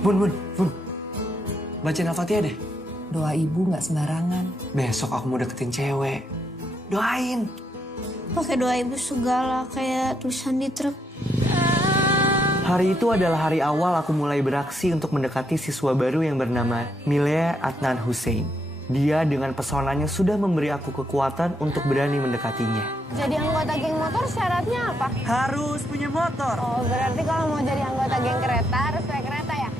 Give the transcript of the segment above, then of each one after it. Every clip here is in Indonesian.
Bun. Bacain Al-Fatihah deh. Doa ibu nggak sembarangan. Besok aku mau deketin cewek. Doain. Pakai doa ibu segala kayak tulisan di truk. Hari itu adalah hari awal aku mulai beraksi untuk mendekati siswa baru yang bernama Milea Adnan Hussein. Dia dengan pesonanya sudah memberi aku kekuatan untuk berani mendekatinya. Jadi anggota geng motor syaratnya apa? Harus punya motor. Oh, berarti kalau mau jadi anggota geng kereta harus naik kereta ya?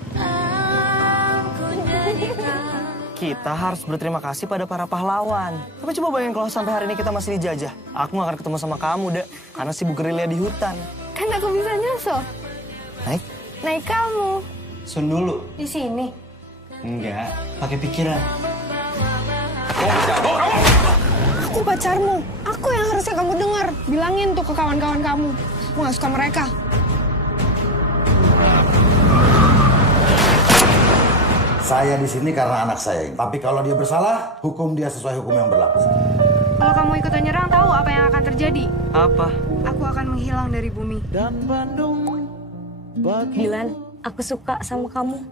Kita harus berterima kasih pada para pahlawan. Tapi coba bayangin kalau sampai hari ini kita masih dijajah. Aku gak akan ketemu sama kamu, Dek. Karena sibuk gerilya di hutan. Kan aku bisa nyusul. Naik Kamu. Sun dulu. Di sini. Enggak, pakai pikiran. Aku pacarmu. Aku yang harusnya kamu dengar. Bilangin tuh ke kawan-kawan kamu. Aku gak suka mereka. Saya di sini karena anak saya ini. Tapi kalau dia bersalah, hukum dia sesuai hukum yang berlaku. Kalau kamu ikut nyerang, tahu apa yang akan terjadi? Apa? Aku akan menghilang dari bumi. Dilan, aku suka sama kamu.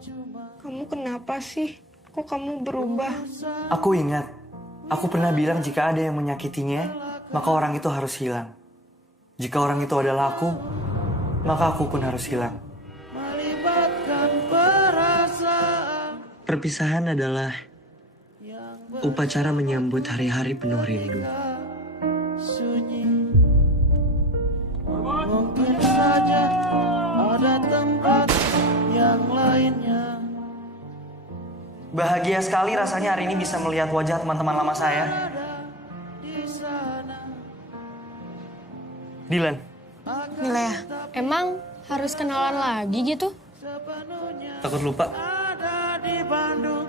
Kamu kenapa sih? Kok kamu berubah? Aku ingat, aku pernah bilang jika ada yang menyakitinya, maka orang itu harus hilang. Jika orang itu adalah aku, maka aku pun harus hilang. Perpisahan adalah upacara menyambut hari-hari penuh rindu. Mungkin saja ada tempat yang lainnya. Bahagia sekali rasanya hari ini bisa melihat wajah teman-teman lama saya. Dilan. Milea, emang harus kenalan lagi gitu? Takut lupa. Ada di Bandung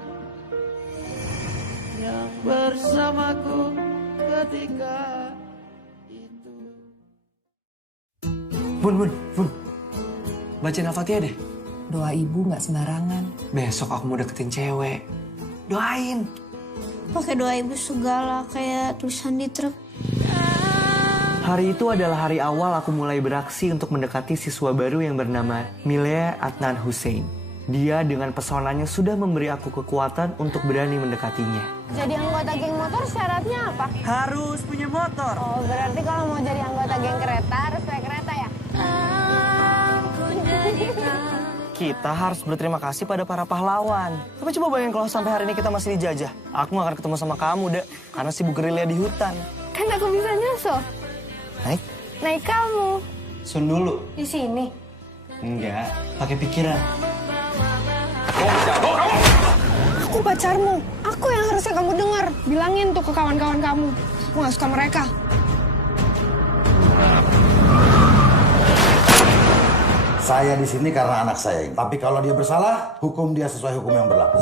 yang bersamaku ketika itu. Bun. Bacain Al-Fatihah deh. Doa ibu nggak sembarangan. Besok aku mau deketin cewek. Doain. Pakai doa ibu segala kayak tulisan di truk. Hari itu adalah hari awal aku mulai beraksi untuk mendekati siswa baru yang bernama Milea Adnan Hussein. Dia dengan pesonanya sudah memberi aku kekuatan untuk berani mendekatinya. Jadi anggota geng motor syaratnya apa? Harus punya motor. Oh, berarti kalau mau jadi anggota geng kereta harus naik kereta ya? Kita harus berterima kasih pada para pahlawan. Tapi coba bayangin kalau sampai hari ini kita masih dijajah. Aku gak akan ketemu sama kamu, Dek. Karena sibuk gerilya di hutan. Kan aku bisa nyusul. Naik kamu. Sun dulu. Di sini. Enggak, pakai pikiran. Aku pacarmu. Aku yang harusnya kamu dengar. Bilangin tuh ke kawan-kawan kamu. Aku gak suka mereka. Saya di sini karena anak saya ini. Tapi kalau dia bersalah, hukum dia sesuai hukum yang berlaku.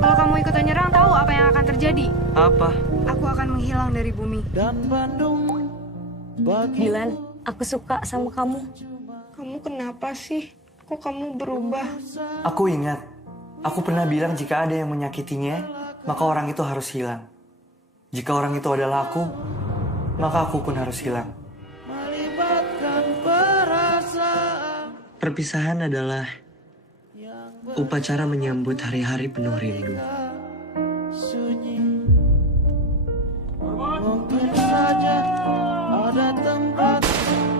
Kalau kamu ikut nyerang, tahu apa yang akan terjadi? Apa? Aku akan menghilang dari bumi. Dan Bandung Dilan, aku suka sama kamu. Kamu kenapa sih? Kok kamu berubah? Aku ingat, aku pernah bilang jika ada yang menyakitinya, maka orang itu harus hilang. Jika orang itu adalah aku, maka aku pun harus hilang. melibatkan perasaan. Perpisahan adalah upacara menyambut hari-hari penuh rindu. Sunyi. Mungkin saja ada tempat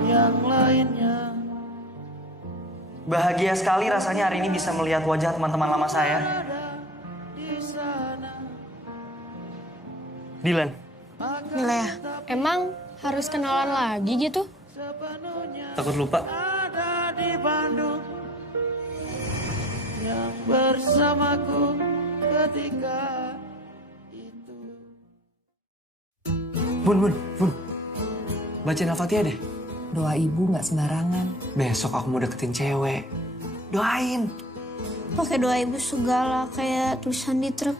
yang lainnya. Bahagia sekali rasanya hari ini bisa melihat wajah teman-teman lama saya. Dilan. Milea, emang harus kenalan lagi gitu? Takut lupa. Ada di Bandung yang bersamaku ketika itu. Bun. Bacain Al-Fatihah deh. Doa ibu nggak sembarangan. Besok aku mau deketin cewek. Doain. Pakai doa ibu segala kayak tulisan di truk.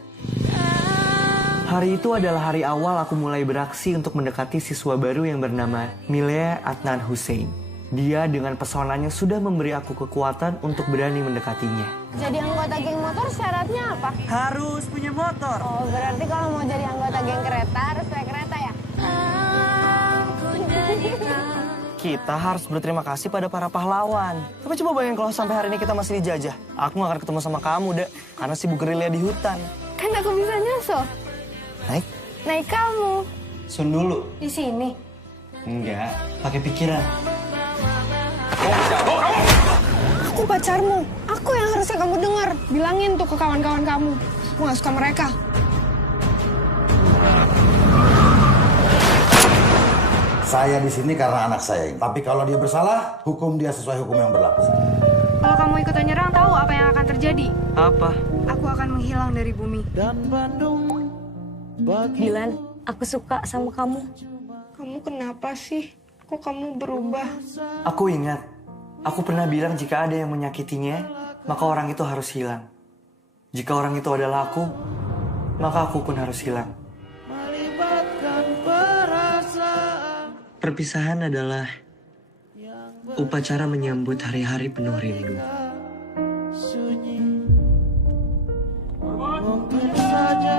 Hari itu adalah hari awal aku mulai beraksi untuk mendekati siswa baru yang bernama Milea Adnan Hussein. Dia dengan pesonanya sudah memberi aku kekuatan untuk berani mendekatinya. Jadi anggota geng motor syaratnya apa? Harus punya motor. Oh, berarti kalau mau jadi anggota geng kereta harus naik kereta ya? Kita harus berterima kasih pada para pahlawan. Tapi coba bayangin kalau sampai hari ini kita masih dijajah. Aku gak akan ketemu sama kamu, Dek. Karena sibuk gerilya di hutan. Kan aku bisa nyusul. Naik? Naik kamu. Sun dulu. Di sini. Enggak, pakai pikiran. Aku pacarmu. Aku yang harusnya kamu dengar. Bilangin tuh ke kawan-kawan kamu. Aku gak suka mereka. Saya di sini karena anak saya ini. Tapi kalau dia bersalah, hukum dia sesuai hukum yang berlaku. Kalau kamu ikutan nyerang, tahu apa yang akan terjadi? Apa? Aku akan menghilang dari bumi. Dan Bandung bagi Dilan, aku suka sama kamu. Kamu kenapa sih? Kok kamu berubah? Aku ingat. Aku pernah bilang jika ada yang menyakitinya, maka orang itu harus hilang. Jika orang itu adalah aku, maka aku pun harus hilang. melibatkan perasaan Perpisahan adalah upacara menyambut hari-hari penuh rindu. sunyi. Mungkin saja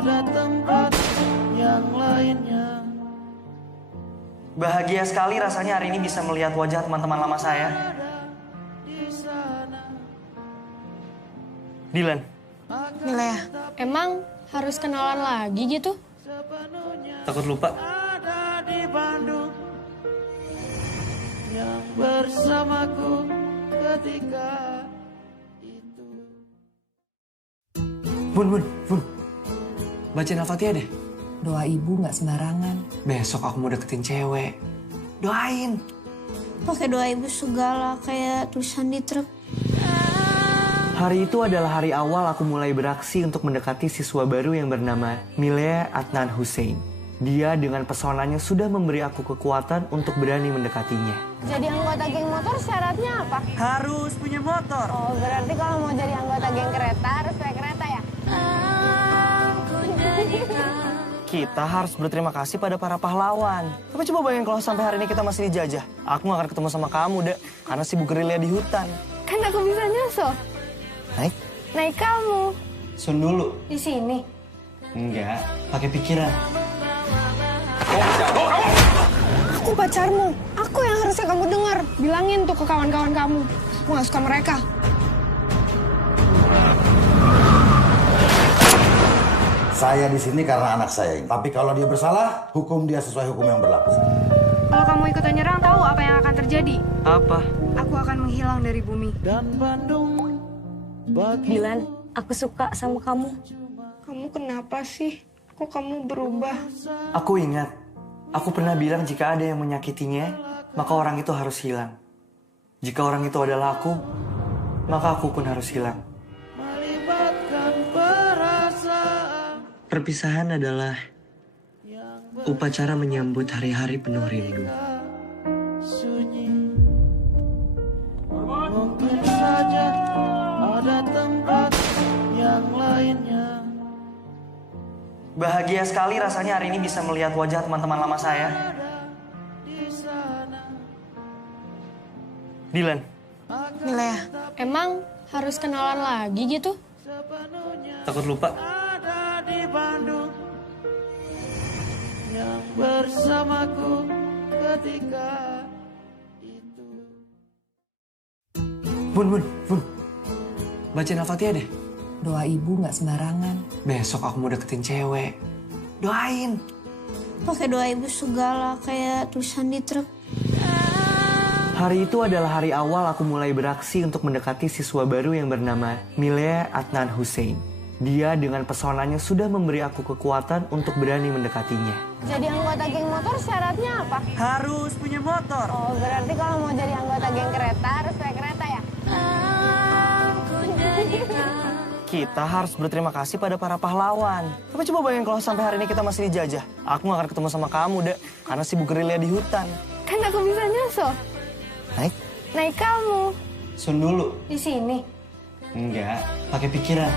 ada tempat yang lainnya. Bahagia sekali rasanya hari ini bisa melihat wajah teman-teman lama saya. Dilan, Milea, emang harus kenalan lagi gitu? takut lupa. Ada di Bandung yang bersamaku ketika itu. Bun. Bacain Al-Fatihah deh. Doa ibu nggak sembarangan. Besok aku mau deketin cewek. Doain. Pakai doa ibu segala kayak tulisan di truk. Hari itu adalah hari awal aku mulai beraksi untuk mendekati siswa baru yang bernama Milea Adnan Hussein. Dia dengan pesonanya sudah memberi aku kekuatan untuk berani mendekatinya. Jadi anggota geng motor syaratnya apa? Harus punya motor. Oh, berarti kalau mau jadi anggota geng kereta harus naik kereta ya? Kita harus berterima kasih pada para pahlawan. Tapi coba bayangin kalau sampai hari ini kita masih dijajah. Aku gak akan ketemu sama kamu, Dek. Karena sibuk gerilya di hutan. Kan aku bisa nyusul. Naik? Naik kamu. Sun dulu. Di sini. Enggak, pakai pikiran. Aku pacarmu. Aku yang harusnya kamu dengar. Bilangin tuh ke kawan-kawan kamu. Aku gak suka mereka. Saya di sini karena anak saya ini. Tapi kalau dia bersalah, hukum dia sesuai hukum yang berlaku. Kalau kamu ikutan nyerang, tahu apa yang akan terjadi? Apa? Aku akan menghilang dari bumi. Dan Bandung bagi Dilan, aku suka sama kamu. Kamu kenapa sih? Kok kamu berubah? Aku ingat. Aku pernah bilang jika ada yang menyakitinya, maka orang itu harus hilang. Jika orang itu adalah aku, maka aku pun harus hilang. melibatkan perasaan Perpisahan adalah upacara menyambut hari-hari penuh rindu. sunyi. Mungkin saja ada tempat yang lainnya. Bahagia sekali rasanya hari ini bisa melihat wajah teman-teman lama saya. Dilan, Milea, emang harus kenalan lagi gitu? takut lupa. Ada di Bandung yang bersamaku ketika itu. Bun. Bacain Al-Fatihah deh. Doa ibu nggak sembarangan. Besok aku mau deketin cewek. Doain. Pakai doa ibu segala kayak tulisan di truk. Hari itu adalah hari awal aku mulai beraksi untuk mendekati siswa baru yang bernama Milea Adnan Hussein. Dia dengan pesonanya sudah memberi aku kekuatan untuk berani mendekatinya. Jadi anggota geng motor syaratnya apa? Harus punya motor. Oh, berarti kalau mau jadi anggota geng kereta harus naik kereta ya? Kita harus berterima kasih pada para pahlawan. Tapi coba bayangin kalau sampai hari ini kita masih dijajah. Aku gak akan ketemu sama kamu, Dek. Karena sibuk gerilya di hutan. Kan aku bisa nyusul. Naik? Naik kamu. Sun dulu. Di sini. Enggak, pakai pikiran.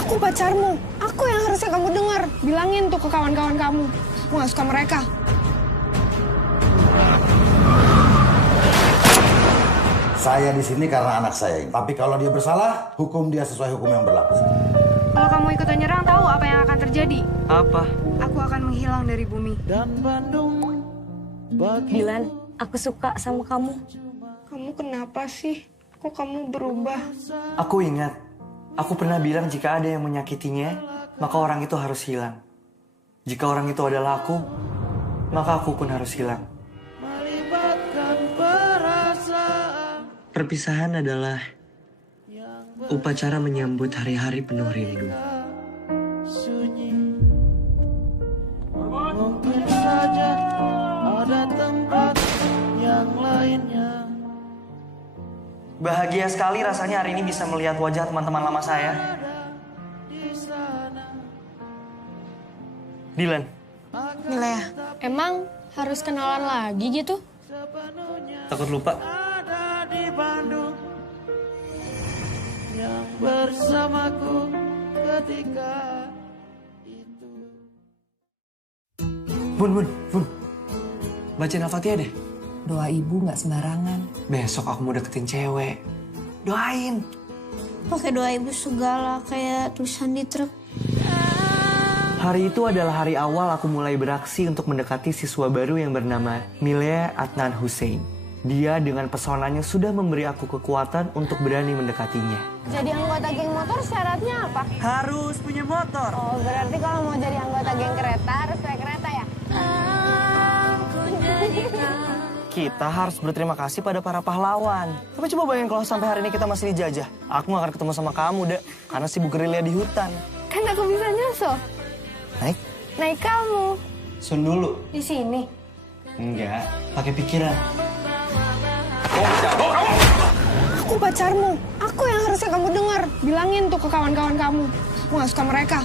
Aku pacarmu. Aku yang harusnya kamu dengar. Bilangin tuh ke kawan-kawan kamu. Aku gak suka mereka. Saya di sini karena anak saya ini. Tapi kalau dia bersalah, hukum dia sesuai hukum yang berlaku. Kalau Kalau kamu ikutan nyerang, tahu apa yang akan terjadi? Apa? Aku akan menghilang dari bumi. Dan Bandung bagi Dilan, aku suka sama kamu. Kamu kenapa sih? Kok kamu berubah? Aku ingat, aku pernah bilang jika ada yang menyakitinya, maka orang itu harus hilang. Jika orang itu adalah aku, maka aku pun harus hilang. melibatkan perasaan Perpisahan adalah upacara menyambut hari-hari penuh rindu. sunyi. Mungkin saja ada tempat yang lainnya. Bahagia sekali rasanya hari ini bisa melihat wajah teman-teman lama saya. Dilan, Milea, emang harus kenalan lagi gitu? takut lupa. Ada di Bandung yang bersamaku ketika itu. Bun. Bacain Al-Fatihah deh. Doa ibu nggak sembarangan. Besok aku mau deketin cewek. Doain. Pakai doa ibu segala kayak tulisan di truk. Hari itu adalah hari awal aku mulai beraksi untuk mendekati siswa baru yang bernama Milea Adnan Hussein. Dia dengan pesonanya sudah memberi aku kekuatan untuk berani mendekatinya. Jadi anggota geng motor syaratnya apa? Harus punya motor. Oh, berarti kalau mau jadi anggota geng kereta harus naik kereta ya? Kita harus berterima kasih pada para pahlawan. Tapi coba bayangin kalau sampai hari ini kita masih dijajah. Aku gak akan ketemu sama kamu, Dek. Karena sibuk gerilya di hutan. Kan aku bisa nyusul. Naik? Naik kamu. Sun dulu. Di sini. Enggak, pakai pikiran. Aku pacarmu. Aku yang harusnya kamu dengar. Bilangin tuh ke kawan-kawan kamu. Aku gak suka mereka.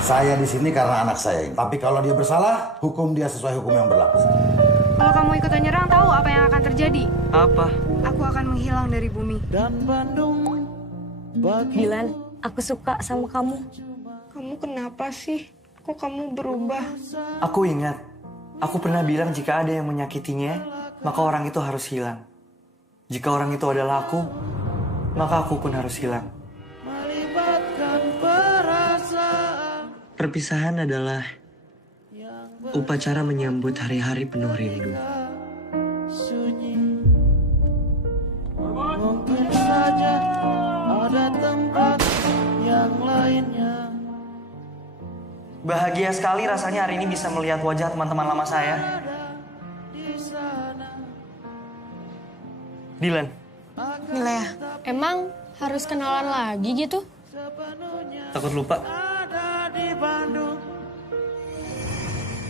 Saya di sini karena anak saya ini. Tapi kalau dia bersalah, hukum dia sesuai hukum yang berlaku. Kalau kamu ikutan nyerang, tahu apa yang akan terjadi? Apa? Aku akan menghilang dari bumi. Dan Bandung bagi Dilan, aku suka sama kamu. Kamu kenapa sih? Kok kamu berubah? Aku ingat, aku pernah bilang jika ada yang menyakitinya, maka orang itu harus hilang. Jika orang itu adalah aku, maka aku pun harus hilang. melibatkan perasaan Perpisahan adalah upacara menyambut hari-hari penuh rindu. sunyi. Mungkin saja ada tempat yang lainnya. Bahagia sekali rasanya hari ini bisa melihat wajah teman-teman lama saya. Dilan, Milea, emang harus kenalan lagi gitu? takut lupa. Ada di Bandung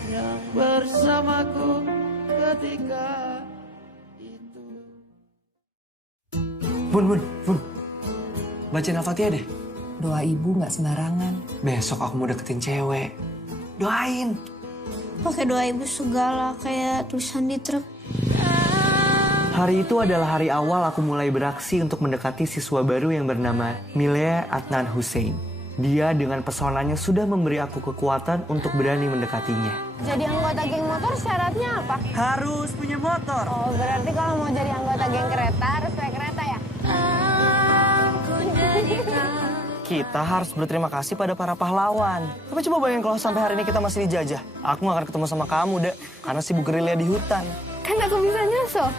yang bersamaku ketika itu. Bun. Bacain Al-Fatihah deh. Doa ibu nggak sembarangan. Besok aku mau deketin cewek. Doain. Pakai doa ibu segala kayak tulisan di truk. Hari itu adalah hari awal aku mulai beraksi untuk mendekati siswa baru yang bernama Milea Adnan Hussein. Dia dengan pesonanya sudah memberi aku kekuatan untuk berani mendekatinya. Jadi anggota geng motor syaratnya apa? Harus punya motor. Oh, berarti kalau mau jadi anggota geng kereta harus naik kereta ya? Kita harus berterima kasih pada para pahlawan. Tapi coba bayangin kalau sampai hari ini kita masih dijajah. Aku gak akan ketemu sama kamu, Dek. Karena sibuk gerilya di hutan. Kan aku bisa nyusul.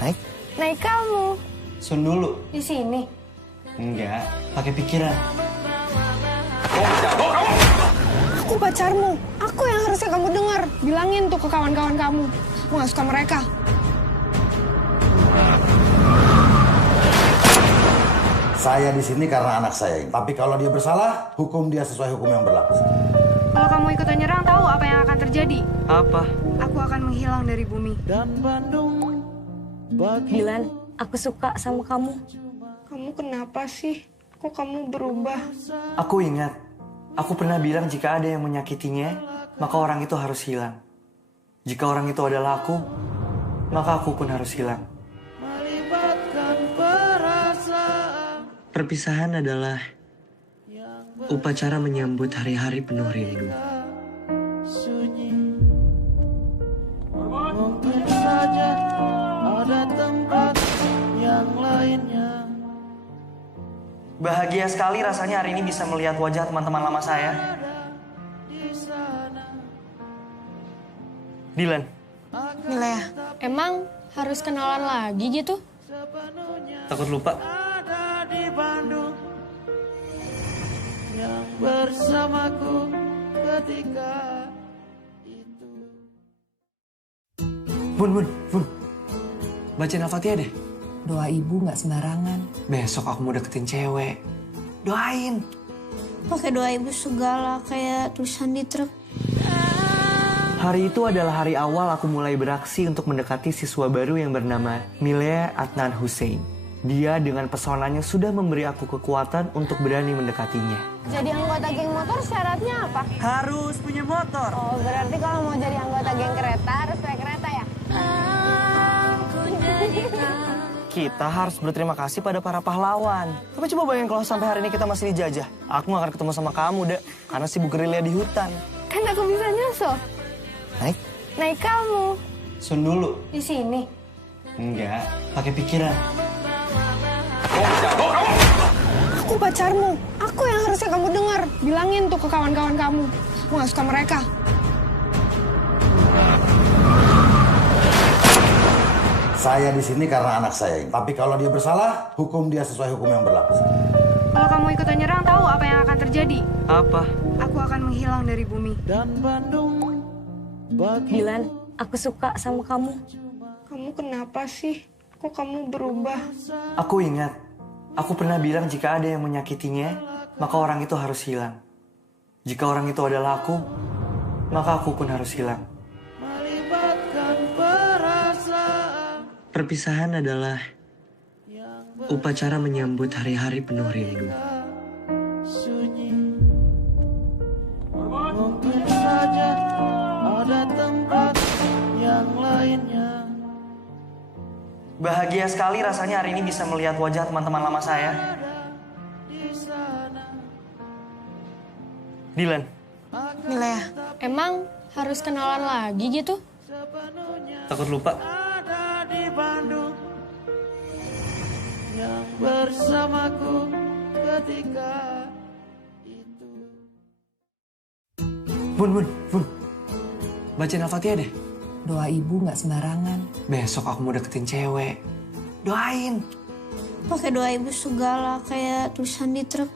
Naik? Naik kamu. Sun dulu. Di sini. Enggak, pakai pikiran. Aku pacarmu. Aku yang harusnya kamu dengar. Bilangin tuh ke kawan-kawan kamu. Aku gak suka mereka. Saya di sini karena anak saya ini. Tapi kalau dia bersalah, hukum dia sesuai hukum yang berlaku. Kalau kamu ikutan nyerang, tahu apa yang akan terjadi? Apa? Aku akan menghilang dari bumi. Dan Bandung bagi Dilan, aku suka sama kamu. Kamu kenapa sih? Kok kamu berubah? Aku ingat, aku pernah bilang jika ada yang menyakitinya, maka orang itu harus hilang. Jika orang itu adalah aku, maka aku pun harus hilang. melibatkan perasaan Perpisahan adalah upacara menyambut hari-hari penuh rindu. sunyi. Mungkin saja ada tempat yang lain. lainnya. Bahagia sekali rasanya hari ini bisa melihat wajah teman-teman lama saya. Dilan. Milea, emang harus kenalan lagi gitu? Takut lupa. Ada di Bandung yang bersamaku ketika itu. Bun. Bacain Al-Fatihah deh. Doa ibu nggak sembarangan. Besok aku mau deketin cewek. Doain. Pakai doa ibu segala kayak tulisan di truk. Hari itu adalah hari awal aku mulai beraksi untuk mendekati siswa baru yang bernama Milea Adnan Hussein. Dia dengan pesonanya sudah memberi aku kekuatan untuk berani mendekatinya. Jadi anggota geng motor syaratnya apa? Harus punya motor. Oh, berarti kalau mau jadi anggota geng kereta harus naik kereta ya? Kita harus berterima kasih pada para pahlawan. Tapi coba bayangin kalau sampai hari ini kita masih dijajah. Aku gak akan ketemu sama kamu, Dek. Karena sibuk gerilya di hutan. Kan aku bisa nyusul. Naik kamu. Sun dulu. Di sini. Enggak, pakai pikiran. Aku pacarmu. Aku yang harusnya kamu dengar. Bilangin tuh ke kawan-kawan kamu. Aku gak suka mereka. Saya di sini karena anak saya ini. Tapi kalau dia bersalah, hukum dia sesuai hukum yang berlaku. Kalau kamu ikutan nyerang, tahu apa yang akan terjadi? Apa? Aku akan menghilang dari bumi. Dan Bandung bagi Dilan, aku suka sama kamu. Kamu kenapa sih? Kok kamu berubah? Aku ingat, aku pernah bilang jika ada yang menyakitinya, maka orang itu harus hilang. Jika orang itu adalah aku, maka aku pun harus hilang. melibatkan perasaan Perpisahan adalah upacara menyambut hari-hari penuh rindu. sunyi. Mungkin saja ada tempat yang lainnya. Bahagia sekali rasanya hari ini bisa melihat wajah teman-teman lama saya. Dilan. Milea, emang harus kenalan lagi gitu? Takut lupa. Ada di Bandung yang bersamaku ketika itu. Bun. Bacain Al-Fatihah deh. Doa ibu nggak sembarangan. Besok aku mau deketin cewek. Doain. Pakai doa ibu segala kayak tulisan di truk.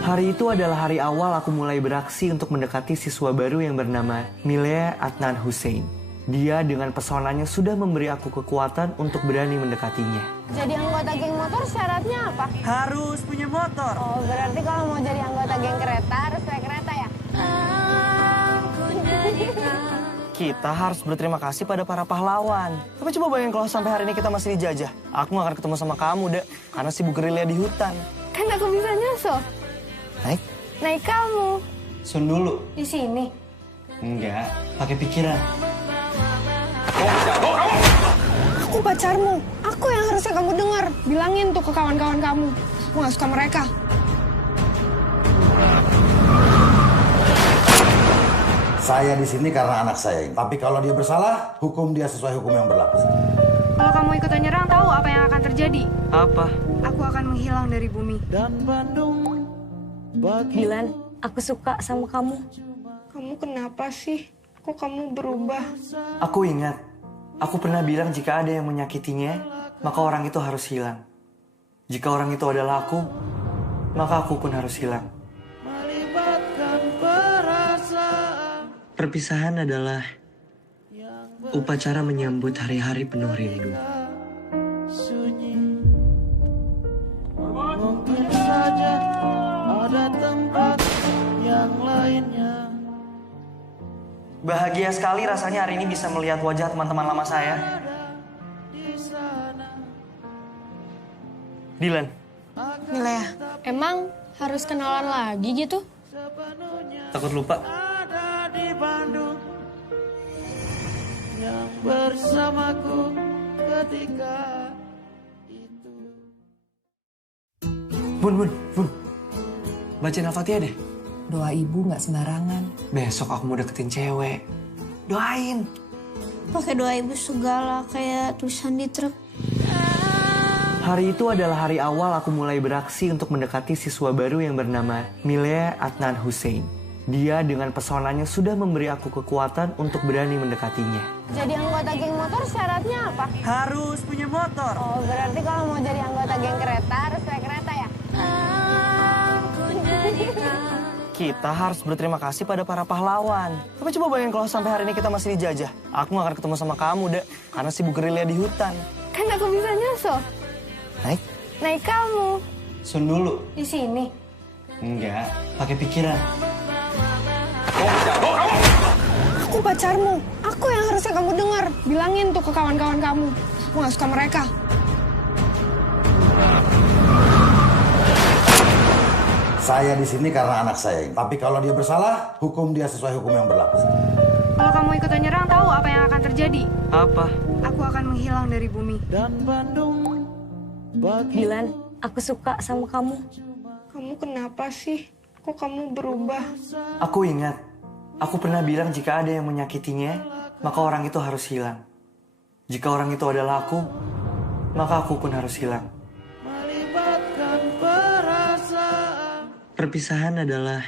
Hari itu adalah hari awal aku mulai beraksi untuk mendekati siswa baru yang bernama Milea Adnan Hussein. Dia dengan pesonanya sudah memberi aku kekuatan untuk berani mendekatinya. Jadi anggota geng motor syaratnya apa? Harus punya motor. Oh, berarti kalau mau jadi anggota geng kereta harus naik kereta ya? Kita harus berterima kasih pada para pahlawan. Tapi coba bayangin kalau sampai hari ini kita masih dijajah. Aku gak akan ketemu sama kamu, Dek. Karena sibuk gerilya di hutan. Kan aku bisa nyusul. Naik kamu. Sun dulu. Di sini. Enggak, pakai pikiran. Aku pacarmu. Aku yang harusnya kamu dengar. Bilangin tuh ke kawan-kawan kamu. Aku gak suka mereka. Saya di sini karena anak saya ini. Tapi kalau dia bersalah, hukum dia sesuai hukum yang berlaku. Kalau kamu ikutan nyerang, tahu apa yang akan terjadi? Apa? Aku akan menghilang dari bumi. Dan Bandung bagi Dilan, aku suka sama kamu. Kamu kenapa sih? Kok kamu berubah? Aku ingat, aku pernah bilang jika ada yang menyakitinya, maka orang itu harus hilang. Jika orang itu adalah aku, maka aku pun harus hilang. melibatkan perasaan Perpisahan adalah upacara menyambut hari-hari penuh rindu. sunyi. Mungkin saja ada tempat yang lainnya. Bahagia sekali rasanya hari ini bisa melihat wajah teman-teman lama saya. Dilan. Milea, emang harus kenalan lagi gitu? Takut lupa. Ada di Bandung yang bersamaku ketika itu. Bun. Bacain Al-Fatihah deh. Doa ibu nggak sembarangan. Besok aku mau deketin cewek. Doain. Pakai doa ibu segala kayak tulisan di truk. Hari itu adalah hari awal aku mulai beraksi untuk mendekati siswa baru yang bernama Milea Adnan Hussein. Dia dengan pesonanya sudah memberi aku kekuatan untuk berani mendekatinya. Jadi anggota geng motor syaratnya apa? Harus punya motor. Oh, berarti kalau mau jadi anggota geng kereta harus naik kereta ya? Kita harus berterima kasih pada para pahlawan. Tapi coba bayangin kalau sampai hari ini kita masih dijajah. Aku gak akan ketemu sama kamu, Dek. Karena sibuk gerilya di hutan. Kan aku bisa nyusul. Naik? Naik kamu. Sun dulu. Di sini. Enggak, pakai pikiran. Aku pacarmu. Aku yang harusnya kamu dengar. Bilangin tuh ke kawan-kawan kamu. Aku gak suka mereka. Saya di sini karena anak saya. Tapi kalau dia bersalah, hukum dia sesuai hukum yang berlaku. Kalau kamu ikutan nyerang, tahu apa yang akan terjadi? Apa? Aku akan menghilang dari bumi. Dan Bandung bagi Dilan, aku suka sama kamu. Kamu kenapa sih? Kok kamu berubah? Aku ingat, aku pernah bilang jika ada yang menyakitinya, maka orang itu harus hilang. Jika orang itu adalah aku, maka aku pun harus hilang. melibatkan perasaan Perpisahan adalah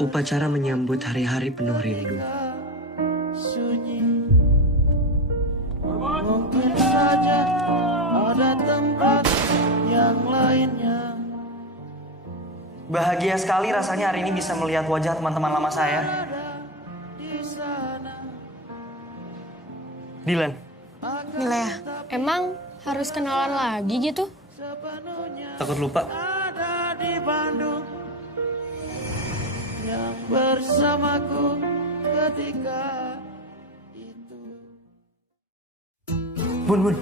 upacara menyambut hari-hari penuh rindu. sunyi. Mungkin saja ada tempat yang lainnya. Bahagia sekali rasanya hari ini bisa melihat wajah teman-teman lama saya. Dilan, Milea, emang harus kenalan lagi gitu? takut lupa. Ada di Bandung yang bersamaku ketika itu. Bun.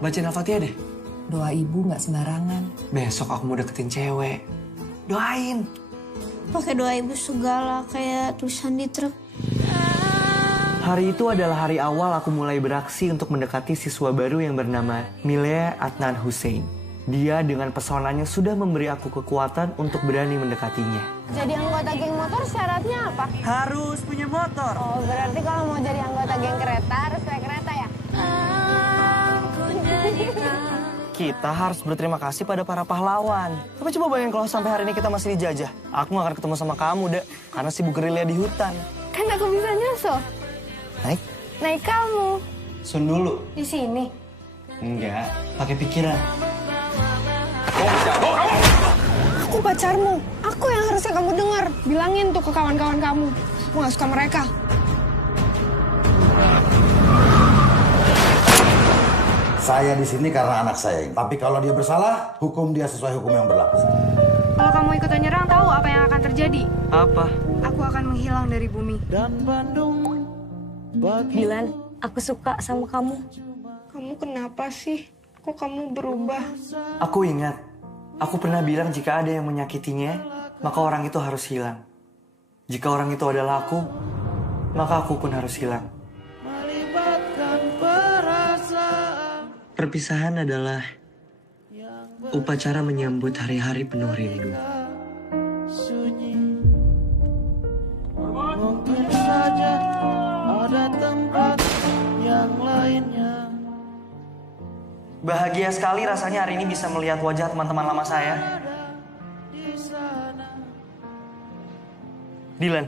Bacain Al-Fatihah deh. Doa ibu nggak sembarangan. Besok aku mau deketin cewek. Doain. Pakai doa ibu segala kayak tulisan di truk. Hari itu adalah hari awal aku mulai beraksi untuk mendekati siswa baru yang bernama Milea Adnan Hussein. Dia dengan pesonanya sudah memberi aku kekuatan untuk berani mendekatinya. Jadi anggota geng motor syaratnya apa? Harus punya motor. Oh, berarti kalau mau jadi anggota geng kereta harus naik kereta ya? Kita harus berterima kasih pada para pahlawan. Tapi coba bayangin kalau sampai hari ini kita masih dijajah. Aku gak akan ketemu sama kamu, Dek. Karena sibuk gerilya di hutan. Kan aku bisa nyusul. Naik? Naik kamu. Sun dulu. Di sini. Enggak, pakai pikiran. Aku pacarmu. Aku yang harusnya kamu dengar. Bilangin tuh ke kawan-kawan kamu. Aku gak suka mereka. Saya di sini karena anak saya. Tapi kalau dia bersalah, hukum dia sesuai hukum yang berlaku. Kalau kamu ikutan nyerang, tahu apa yang akan terjadi? Apa? Aku akan menghilang dari bumi. Dan Bandung bagi Dilan, aku suka sama kamu. Kamu kenapa sih? Kok kamu berubah? Aku ingat, aku pernah bilang jika ada yang menyakitinya, maka orang itu harus hilang. Jika orang itu adalah aku, maka aku pun harus hilang. melibatkan perasaan Perpisahan adalah upacara menyambut hari-hari penuh rindu. sunyi. Mungkin saja ada tempat yang lainnya. Bahagia sekali rasanya hari ini bisa melihat wajah teman-teman lama saya. Dilan,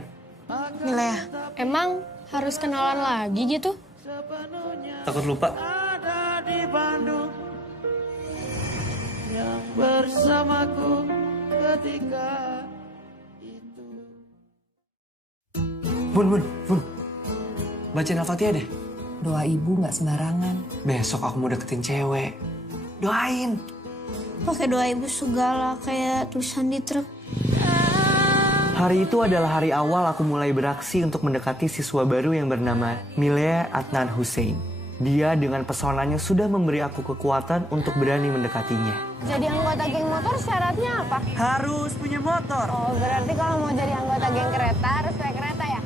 Milea, emang harus kenalan lagi gitu? takut lupa. Ada di Bandung yang bersamaku ketika itu. Bun. Bacain Al-Fatihah deh. Doa ibu nggak sembarangan. Besok aku mau deketin cewek. Doain. Pakai doa ibu segala kayak tulisan di truk. Hari itu adalah hari awal aku mulai beraksi untuk mendekati siswa baru yang bernama Milea Adnan Hussein. Dia dengan pesonanya sudah memberi aku kekuatan untuk berani mendekatinya. Jadi anggota geng motor syaratnya apa? Harus punya motor. Oh, berarti kalau mau jadi anggota geng kereta harus naik kereta ya?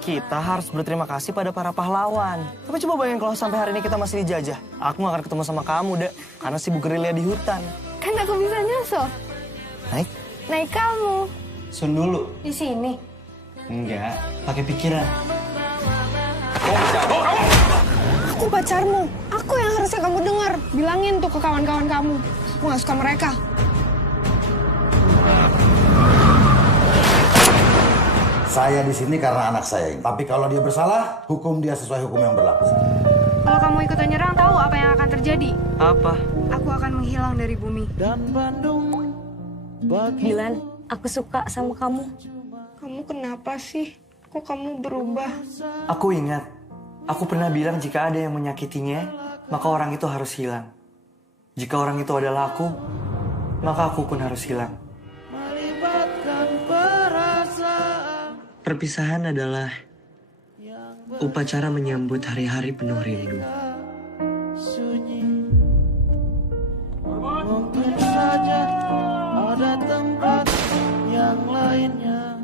Kita harus berterima kasih pada para pahlawan. Tapi coba bayangin kalau sampai hari ini kita masih dijajah. Aku gak akan ketemu sama kamu, Dek. Karena sibuk gerilya di hutan. Kan aku bisa nyusul. Naik? Naik kamu. Sun dulu. Di sini. Enggak, pakai pikiran. Aku pacarmu. Aku yang harusnya kamu dengar. Bilangin tuh ke kawan-kawan kamu. Aku gak suka mereka. Saya di sini karena anak saya. Tapi kalau dia bersalah, hukum dia sesuai hukum yang berlaku. Kalau kamu ikutan nyerang, tahu apa yang akan terjadi? Apa? Aku akan menghilang dari bumi. Dan Bandung bagi Dilan, aku suka sama kamu. Kamu kenapa sih? Kok kamu berubah? Aku ingat, aku pernah bilang jika ada yang menyakitinya, maka orang itu harus hilang. Jika orang itu adalah aku, maka aku pun harus hilang. melibatkan perasaan Perpisahan adalah upacara menyambut hari-hari penuh rindu. sunyi. Mungkin saja ada tempat yang lainnya.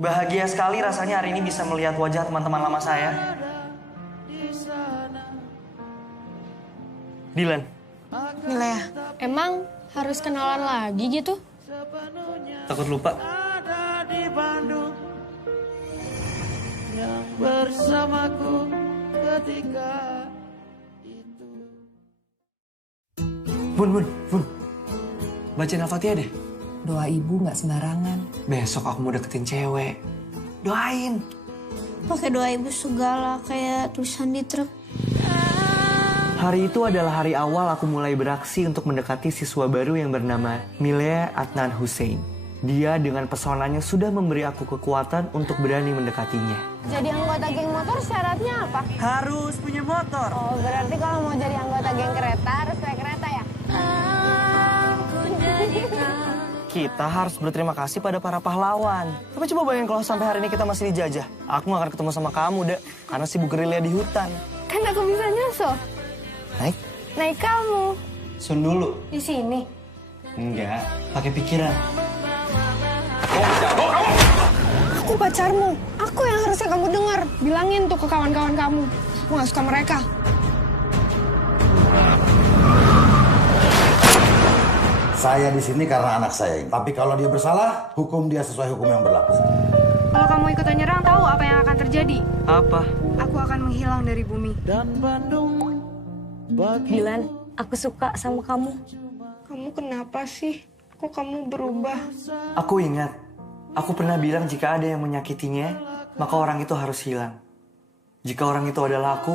Bahagia sekali rasanya hari ini bisa melihat wajah teman-teman lama saya. Dilan, Milea, emang harus kenalan lagi gitu? takut lupa. Ada di Bandung yang bersamaku ketika itu. Bun. Bacain Al-Fatihah deh. Doa ibu nggak sembarangan. Besok aku mau deketin cewek. Doain. Pakai doa ibu segala kayak tulisan di truk. Hari itu adalah hari awal aku mulai beraksi untuk mendekati siswa baru yang bernama Milea Adnan Hussein. Dia dengan pesonanya sudah memberi aku kekuatan untuk berani mendekatinya. Jadi anggota geng motor syaratnya apa? Harus punya motor. Oh, berarti kalau mau jadi anggota geng kereta harus naik kereta ya? Kita harus berterima kasih pada para pahlawan. Tapi coba bayangin kalau sampai hari ini kita masih dijajah. Aku gak akan ketemu sama kamu, Dek. Karena sibuk gerilya di hutan. Kan aku bisa nyusul. Naik? Naik kamu. Sun dulu. Di sini. Enggak, pakai pikiran. Aku pacarmu. Aku yang harusnya kamu dengar. Bilangin tuh ke kawan-kawan kamu. Aku gak suka mereka. Saya di sini karena anak saya. Tapi kalau dia bersalah, hukum dia sesuai hukum yang berlaku. Kalau kamu ikutan nyerang, tahu apa yang akan terjadi? Apa? Aku akan menghilang dari bumi. Dan Bandung bagi Dilan, aku suka sama kamu. Kamu kenapa sih? Kok kamu berubah? Aku ingat, aku pernah bilang jika ada yang menyakitinya, maka orang itu harus hilang. Jika orang itu adalah aku,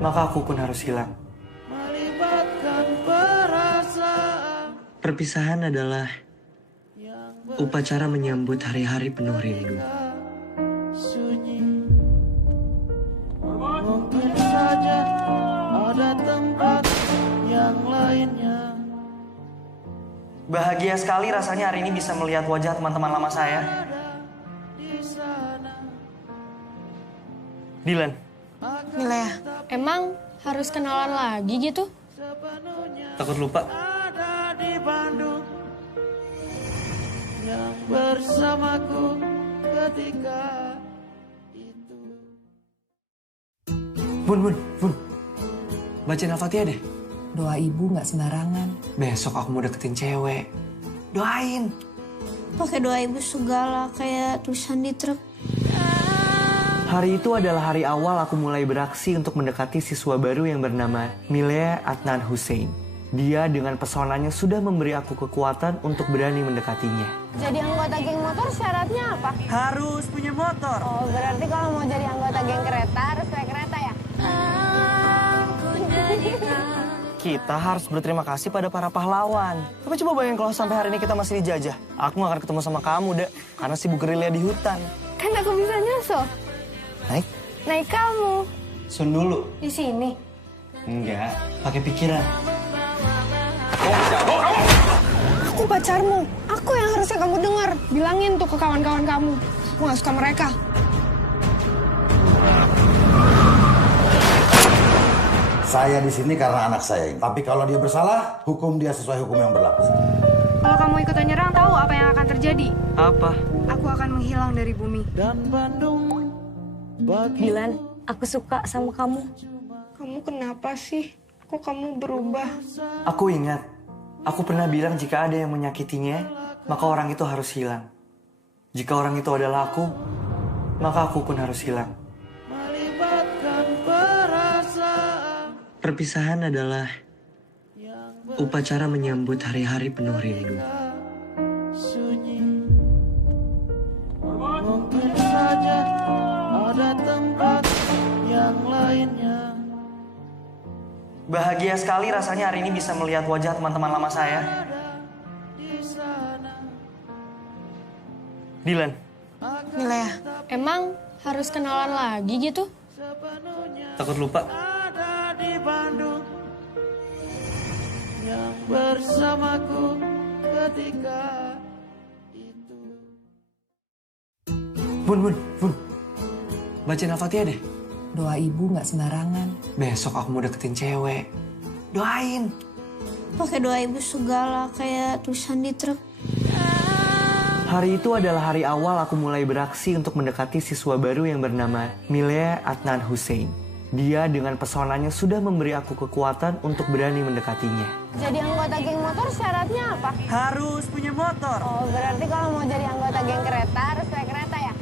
maka aku pun harus hilang. melibatkan perasaan Perpisahan adalah upacara menyambut hari-hari penuh rindu. sunyi. Mungkin saja ada tempat yang lainnya. Bahagia sekali rasanya hari ini bisa melihat wajah teman-teman lama saya. Dilan, Milea, emang harus kenalan lagi gitu? takut lupa. Ada di Bandung yang bersamaku ketika itu. Bun. Bacain Al-Fatihah deh. Doa ibu nggak sembarangan. Besok aku mau deketin cewek. Doain. Pakai doa ibu segala kayak tulisan di truk. Hari itu adalah hari awal aku mulai beraksi untuk mendekati siswa baru yang bernama Milea Adnan Hussein. Dia dengan pesonanya sudah memberi aku kekuatan untuk berani mendekatinya. Jadi anggota geng motor syaratnya apa? Harus punya motor. Oh, berarti kalau mau jadi anggota geng kereta harus naik kereta ya? Kita harus berterima kasih pada para pahlawan. Tapi coba bayangin kalau sampai hari ini kita masih dijajah. Aku gak akan ketemu sama kamu, Dek. Karena sibuk gerilya di hutan. Kan aku bisa nyusul. Naik? Naik kamu. Sun dulu. Di sini. Enggak, pakai pikiran. Aku pacarmu. Aku yang harusnya kamu dengar. Bilangin tuh ke kawan-kawan kamu. Aku gak suka mereka. Saya di sini karena anak saya. Tapi kalau dia bersalah, hukum dia sesuai hukum yang berlaku. Kalau kamu ikutan nyerang, tahu apa yang akan terjadi? Apa? Aku akan menghilang dari bumi. Dan Bandung bagi Dilan, aku suka sama kamu. Kamu kenapa sih? Kok kamu berubah? Aku ingat, aku pernah bilang jika ada yang menyakitinya, maka orang itu harus hilang. Jika orang itu adalah aku, maka aku pun harus hilang. melibatkan Perpisahan adalah upacara menyambut hari-hari penuh rindu. sunyi. Mungkin saja ada tempat yang lainnya. Bahagia sekali rasanya hari ini bisa melihat wajah teman-teman lama saya. Dilan. Milea, emang harus kenalan lagi gitu? Takut lupa. Ada di Bandung yang bersamaku ketika itu. Bun. Bacain Al-Fatihah deh. Doa ibu nggak sembarangan. Besok aku mau deketin cewek. Doain. Pakai doa ibu segala kayak tulisan di truk. Hari itu adalah hari awal aku mulai beraksi untuk mendekati siswa baru yang bernama Milea Adnan Hussein. Dia dengan pesonanya sudah memberi aku kekuatan untuk berani mendekatinya. Jadi anggota geng motor syaratnya apa? Harus punya motor. Oh, berarti kalau mau jadi anggota geng kereta harus naik kereta ya?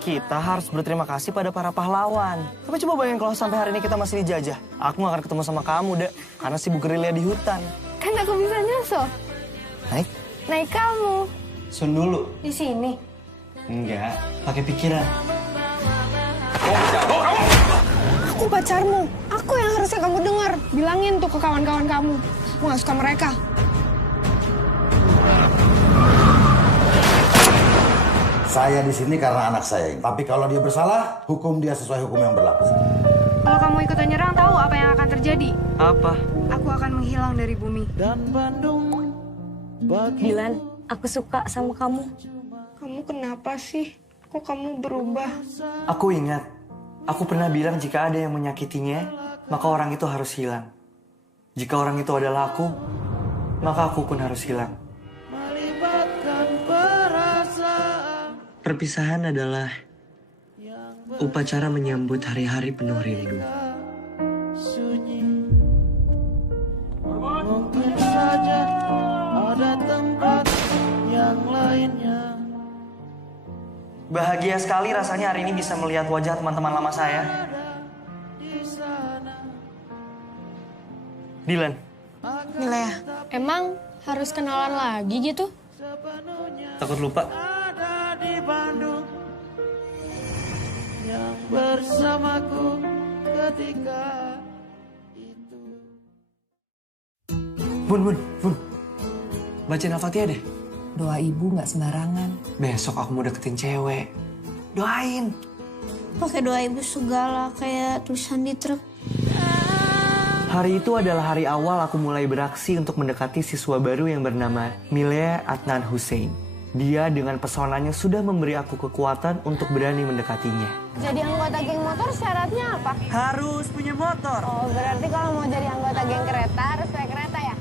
Kita harus berterima kasih pada para pahlawan. Tapi coba bayangin kalau sampai hari ini kita masih dijajah. Aku gak akan ketemu sama kamu, Dek. Karena sibuk gerilya di hutan. Kan aku bisa nyusul. Naik kamu. sun dulu. Di sini. Enggak, pakai pikiran. Aku pacarmu. Aku yang harusnya kamu dengar. Bilangin tuh ke kawan-kawan kamu. Aku gak suka mereka. Saya di sini karena anak saya. Tapi kalau dia bersalah, hukum dia sesuai hukum yang berlaku. Kalau kamu ikutan nyerang, tahu apa yang akan terjadi? Apa? Aku akan menghilang dari bumi. Dan Bandung bagi Dilan, aku suka sama kamu. Kamu kenapa sih? Kok kamu berubah? Aku ingat, aku pernah bilang jika ada yang menyakitinya, maka orang itu harus hilang. Jika orang itu adalah aku, maka aku pun harus hilang. melibatkan perasaan Perpisahan adalah upacara menyambut hari-hari penuh rindu. sunyi. Mungkin saja ada tempat yang lainnya. Bahagia sekali rasanya hari ini bisa melihat wajah teman-teman lama saya. Dilan. Milea, emang harus kenalan lagi gitu? Takut lupa. Ada di Bandung yang bersamaku ketika itu. Bun. Bacain Al-Fatihah deh. Doa ibu nggak sembarangan. Besok aku mau deketin cewek. Doain. Pakai doa ibu segala kayak tulisan di truk. Hari itu adalah hari awal aku mulai beraksi untuk mendekati siswa baru yang bernama Milea Adnan Hussein. Dia dengan pesonanya sudah memberi aku kekuatan untuk berani mendekatinya. Jadi anggota geng motor syaratnya apa? Harus punya motor. Oh, berarti kalau mau jadi anggota geng kereta harus naik kereta ya?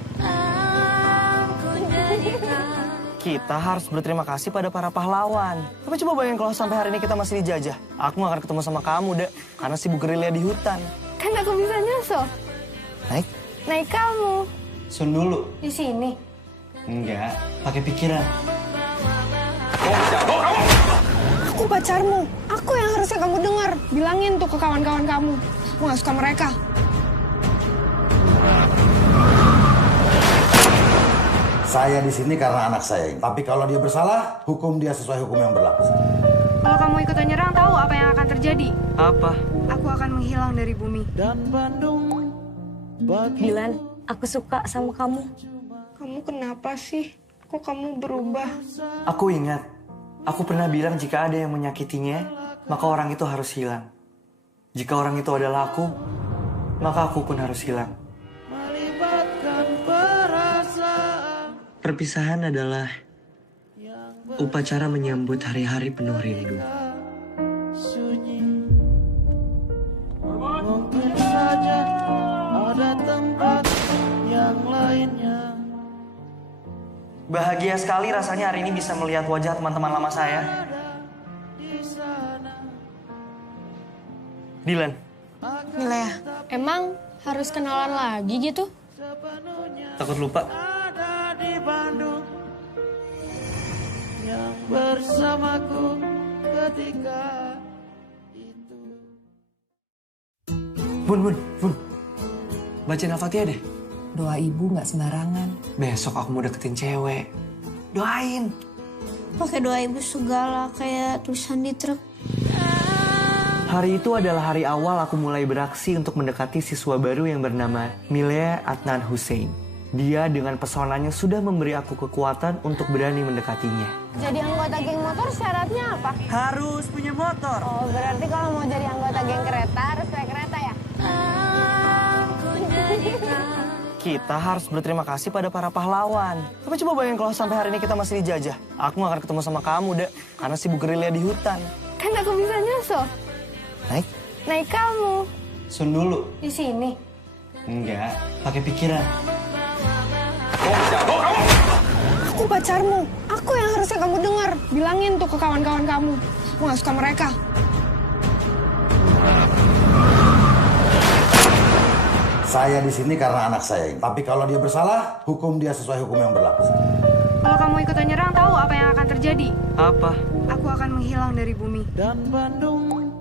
Kita harus berterima kasih pada para pahlawan. Tapi coba bayangin kalau sampai hari ini kita masih dijajah. Aku gak akan ketemu sama kamu, Dek. Karena sibuk gerilya di hutan. Kan aku bisa nyusul. Naik kamu. Sun dulu. Di sini. Enggak, pakai pikiran. Aku pacarmu. Aku yang harusnya kamu dengar. Bilangin tuh ke kawan-kawan kamu. Aku gak suka mereka. Saya di sini karena anak saya. Tapi kalau dia bersalah, hukum dia sesuai hukum yang berlaku. Kalau kamu ikutan nyerang, tahu apa yang akan terjadi? Apa? Aku akan menghilang dari bumi. Dan Bandung bagi Dilan, aku suka sama kamu. Kamu kenapa sih? Kok kamu berubah? Aku ingat, aku pernah bilang jika ada yang menyakitinya, maka orang itu harus hilang. Jika orang itu adalah aku, maka aku pun harus hilang. melibatkan perasaan Perpisahan adalah upacara menyambut hari-hari penuh rindu. sunyi. Mungkin saja ada tempat yang lainnya. Bahagia sekali rasanya hari ini bisa melihat wajah teman-teman lama saya. Dilan. Milea, emang harus kenalan lagi gitu? Takut lupa. Ada di Bandung yang bersamaku ketika Bun. Bacain Al-Fatihah deh. Doa ibu nggak sembarangan. Besok aku mau deketin cewek. Doain. Pakai doa ibu segala kayak tulisan di truk. Hari itu adalah hari awal aku mulai beraksi untuk mendekati siswa baru yang bernama Milea Adnan Hussein. Dia dengan pesonanya sudah memberi aku kekuatan untuk berani mendekatinya. Jadi anggota geng motor syaratnya apa? Harus punya motor. Oh, berarti kalau mau jadi anggota geng kereta harus naik kereta ya? Kita harus berterima kasih pada para pahlawan. Tapi coba bayangin kalau sampai hari ini kita masih dijajah. Aku gak akan ketemu sama kamu, Dek. Karena sibuk gerilya di hutan. Kan aku bisa nyusul. Naik kamu. Sun dulu. Di sini. Enggak, pakai pikiran. Aku pacarmu. Aku yang harusnya kamu dengar. Bilangin tuh ke kawan-kawan kamu. Aku gak suka mereka. Saya di sini karena anak saya ini. Tapi kalau dia bersalah, hukum dia sesuai hukum yang berlaku. Kalau kamu ikutan nyerang, tahu apa yang akan terjadi? Apa? Aku akan menghilang dari bumi. Dan Bandung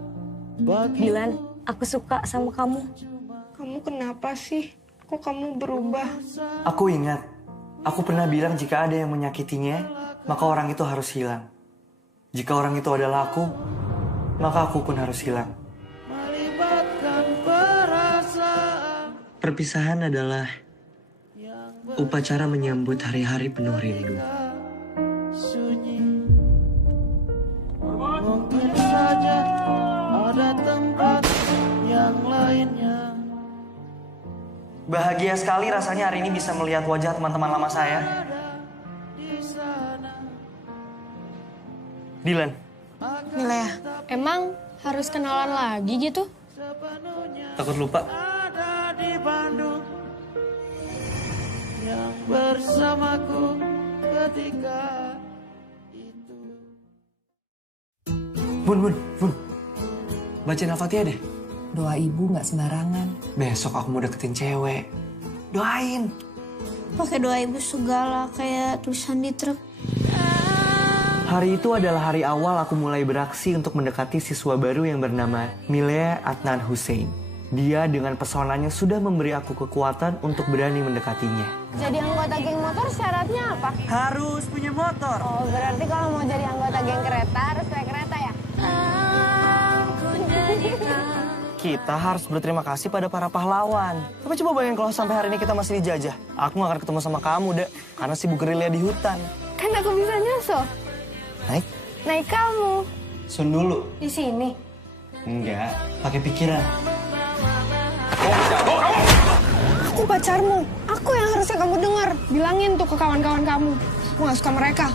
bagi Dilan, aku suka sama kamu. Kamu kenapa sih? Kok kamu berubah? Aku ingat, aku pernah bilang jika ada yang menyakitinya, maka orang itu harus hilang. Jika orang itu adalah aku, maka aku pun harus hilang. melibatkan perasaan Perpisahan adalah upacara menyambut hari-hari penuh rindu. sunyi. Mungkin saja ada tempat yang lainnya. Bahagia sekali rasanya hari ini bisa melihat wajah teman-teman lama saya. Dilan, Milea, emang harus kenalan lagi gitu? takut lupa. Ada di Bandung yang bersamaku ketika itu. Bun. Bacain Al-Fatihah deh. Doa ibu nggak sembarangan. Besok aku mau deketin cewek. Doain. Pakai doa ibu segala kayak tulisan di truk. Hari itu adalah hari awal aku mulai beraksi untuk mendekati siswa baru yang bernama Milea Adnan Hussein. Dia dengan pesonanya sudah memberi aku kekuatan untuk berani mendekatinya. Jadi anggota geng motor syaratnya apa? Harus punya motor. Oh, berarti kalau mau jadi anggota geng kereta harus naik kereta ya? Kita harus berterima kasih pada para pahlawan. Tapi coba bayangin kalau sampai hari ini kita masih dijajah. Aku gak akan ketemu sama kamu, Dek. Karena sibuk gerilya di hutan. Kan aku bisa nyusul. Naik kamu. Sun dulu. Di sini. Enggak, pakai pikiran. Aku pacarmu. Aku yang harusnya kamu dengar. Bilangin tuh ke kawan-kawan kamu. Aku gak suka mereka.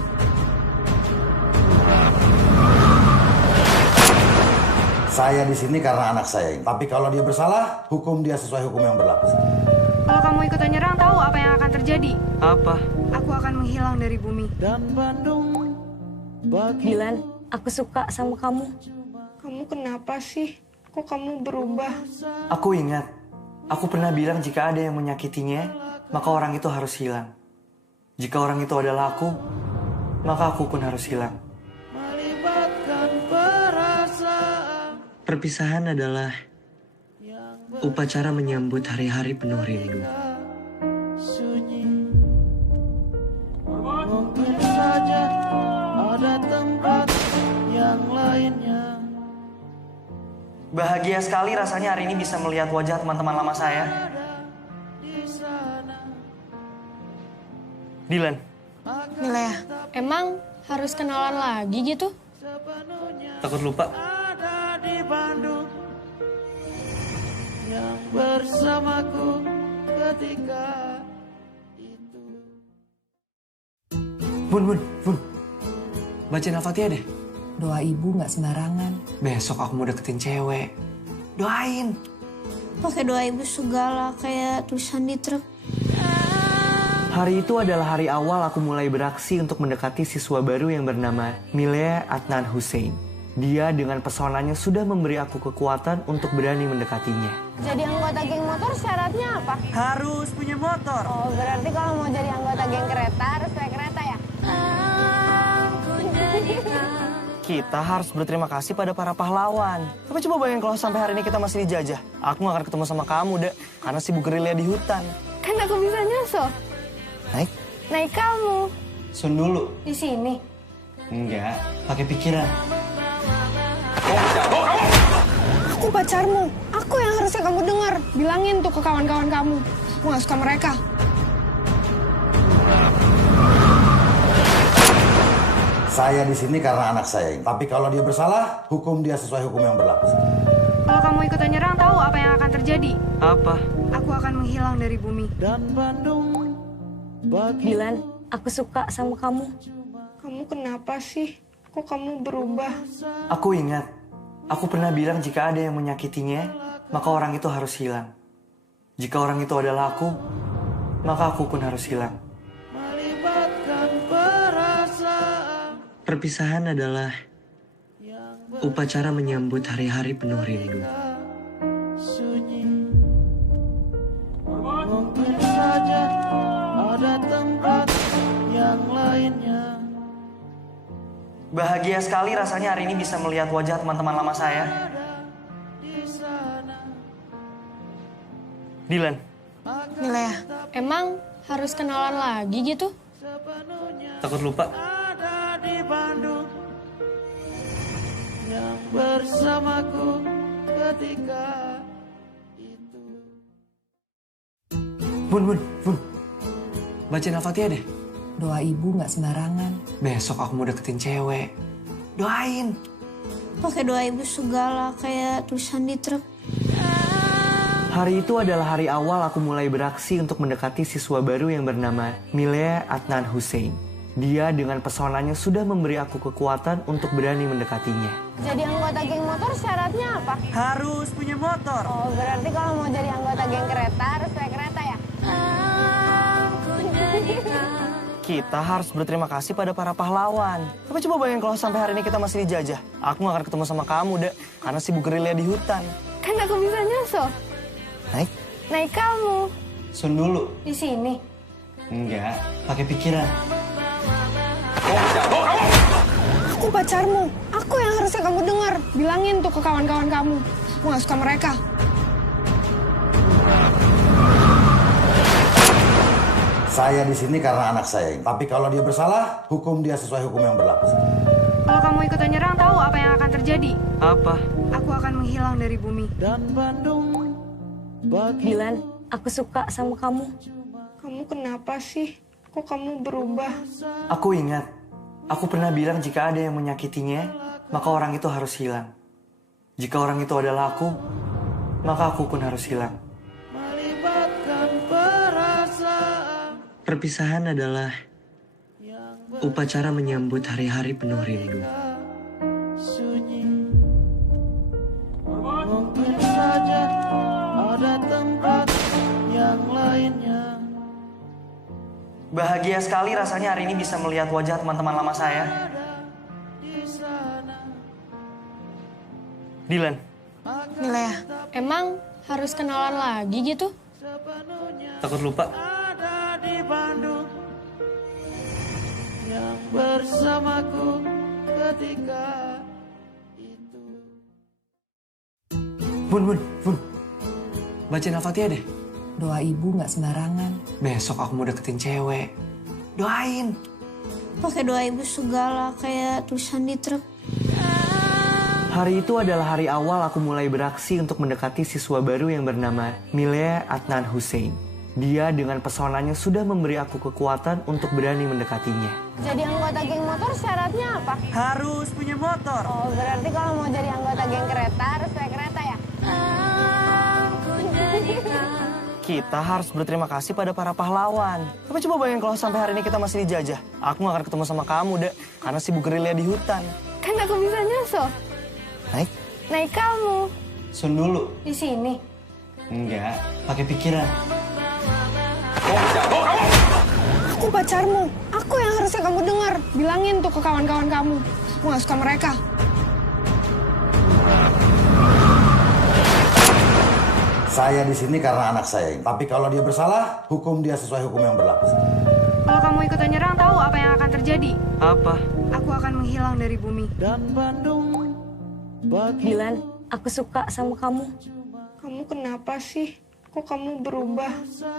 Saya di sini karena anak saya ini. Tapi kalau dia bersalah, hukum dia sesuai hukum yang berlaku. Kalau kamu ikutan nyerang, tahu apa yang akan terjadi? Apa? Aku akan menghilang dari bumi. Dan Bandung bagi Dilan, aku suka sama kamu. Kamu kenapa sih? Kok kamu berubah? Aku ingat, aku pernah bilang jika ada yang menyakitinya, maka orang itu harus hilang. Jika orang itu adalah aku, maka aku pun harus hilang. melibatkan perasaan Perpisahan adalah upacara menyambut hari-hari penuh rindu. sunyi. Mungkin saja ada tempat yang lainnya. Bahagia sekali rasanya hari ini bisa melihat wajah teman-teman lama saya. Dilan, Milea, emang harus kenalan lagi gitu? takut lupa. Ada di Bandung yang bersamaku ketika itu. Bun. Bacain Al-Fatihah deh. Doa ibu nggak sembarangan. Besok aku mau deketin cewek. Doain. Pakai doa ibu segala kayak tulisan di truk. Hari itu adalah hari awal aku mulai beraksi untuk mendekati siswa baru yang bernama Milea Adnan Hussein. Dia dengan pesonanya sudah memberi aku kekuatan untuk berani mendekatinya. Jadi anggota geng motor syaratnya apa? Harus punya motor. Oh, berarti kalau mau jadi anggota geng kereta harus naik kereta ya? Kita harus berterima kasih pada para pahlawan. Tapi coba bayangin kalau sampai hari ini kita masih dijajah. Aku gak akan ketemu sama kamu, Dek. Karena sibuk gerilya di hutan. Kan aku bisa nyusul. Naik? Naik kamu. Sun dulu. Di sini. Enggak, pakai pikiran. Aku pacarmu. Aku yang harusnya kamu dengar. Bilangin tuh ke kawan-kawan kamu. Aku gak suka mereka. Saya di sini karena anak saya. Tapi kalau dia bersalah, hukum dia sesuai hukum yang berlaku. Kalau kamu ikut nyerang, tahu apa yang akan terjadi? Apa? Aku akan menghilang dari bumi. Dan Bandung bagi Dilan, aku suka sama kamu. Kamu kenapa sih? Kok kamu berubah? Aku ingat, aku pernah bilang jika ada yang menyakitinya, maka orang itu harus hilang. Jika orang itu adalah aku, maka aku pun harus hilang. melibatkan perasaan Perpisahan adalah upacara menyambut hari-hari penuh rindu. sunyi. Mungkin saja ada tempat yang lainnya. Bahagia sekali rasanya hari ini bisa melihat wajah teman-teman lama saya. Dilan, Milea, emang harus kenalan lagi gitu? takut lupa? Ada di Bandung yang bersamaku ketika itu. Bun. Bacain Al-Fatihah deh. Doa ibu nggak sembarangan. Besok aku mau deketin cewek. Doain. Pakai doa ibu segala kayak tulisan di truk. Hari itu adalah hari awal aku mulai beraksi untuk mendekati siswa baru yang bernama Milea Adnan Hussein. Dia dengan pesonanya sudah memberi aku kekuatan untuk berani mendekatinya. Jadi anggota geng motor syaratnya apa? Harus punya motor. Oh, berarti kalau mau jadi anggota geng kereta harus naik kereta ya? Kita harus berterima kasih pada para pahlawan. Tapi coba bayangin kalau sampai hari ini kita masih dijajah. Aku gak akan ketemu sama kamu, Dek. Karena sibuk gerilya di hutan. Kan aku bisa nyusul. Naik? Naik kamu. Sun dulu. Di sini. Enggak, pakai pikiran. Aku pacarmu. Aku yang harusnya kamu dengar. Bilangin tuh ke kawan-kawan kamu. Aku gak suka mereka. Saya di sini karena anak saya. Tapi kalau dia bersalah, hukum dia sesuai hukum yang berlaku. Kalau kamu ikut nyerang, tahu apa yang akan terjadi? Apa? Aku akan menghilang dari bumi. Dan Bandung bagi Dilan, aku suka sama kamu. Kamu kenapa sih? Kok kamu berubah? Aku ingat, aku pernah bilang jika ada yang menyakitinya, maka orang itu harus hilang. Jika orang itu adalah aku, maka aku pun harus hilang. melibatkan perasaan Perpisahan adalah upacara menyambut hari-hari penuh rindu. sunyi. Mungkin saja ada tempat yang lainnya. Bahagia sekali rasanya hari ini bisa melihat wajah teman-teman lama saya. Dilan, Milea, emang harus kenalan lagi gitu? takut lupa? Ada di Bandung yang bersamaku ketika itu. Bun. Bacain Al-Fatihah deh. Doa ibu nggak sembarangan. Besok aku mau deketin cewek. Doain. Pakai doa ibu segala kayak tulisan di truk. Hari itu adalah hari awal aku mulai beraksi untuk mendekati siswa baru yang bernama Milea Adnan Hussein. Dia dengan pesonanya sudah memberi aku kekuatan untuk berani mendekatinya. Jadi anggota geng motor syaratnya apa? Harus punya motor. Oh, berarti kalau mau jadi anggota geng kereta harus naik kereta ya? Kita harus berterima kasih pada para pahlawan. Tapi coba bayangin kalau sampai hari ini kita masih dijajah. Aku gak akan ketemu sama kamu, Dek. Karena sibuk gerilya di hutan. Kan aku bisa nyusul. Naik? Naik kamu. Sun dulu. Di sini. Enggak, pakai pikiran. Aku pacarmu. Aku yang harusnya kamu dengar. Bilangin tuh ke kawan-kawan kamu. Aku gak suka mereka. Saya di sini karena anak saya. Tapi kalau dia bersalah, hukum dia sesuai hukum yang berlaku. Kalau kamu ikut nyerang, tahu apa yang akan terjadi? Apa? Aku akan akan menghilang dari bumi. Dan Bandung bagi Dilan, aku suka sama kamu. Kamu kenapa sih? Kok kamu berubah?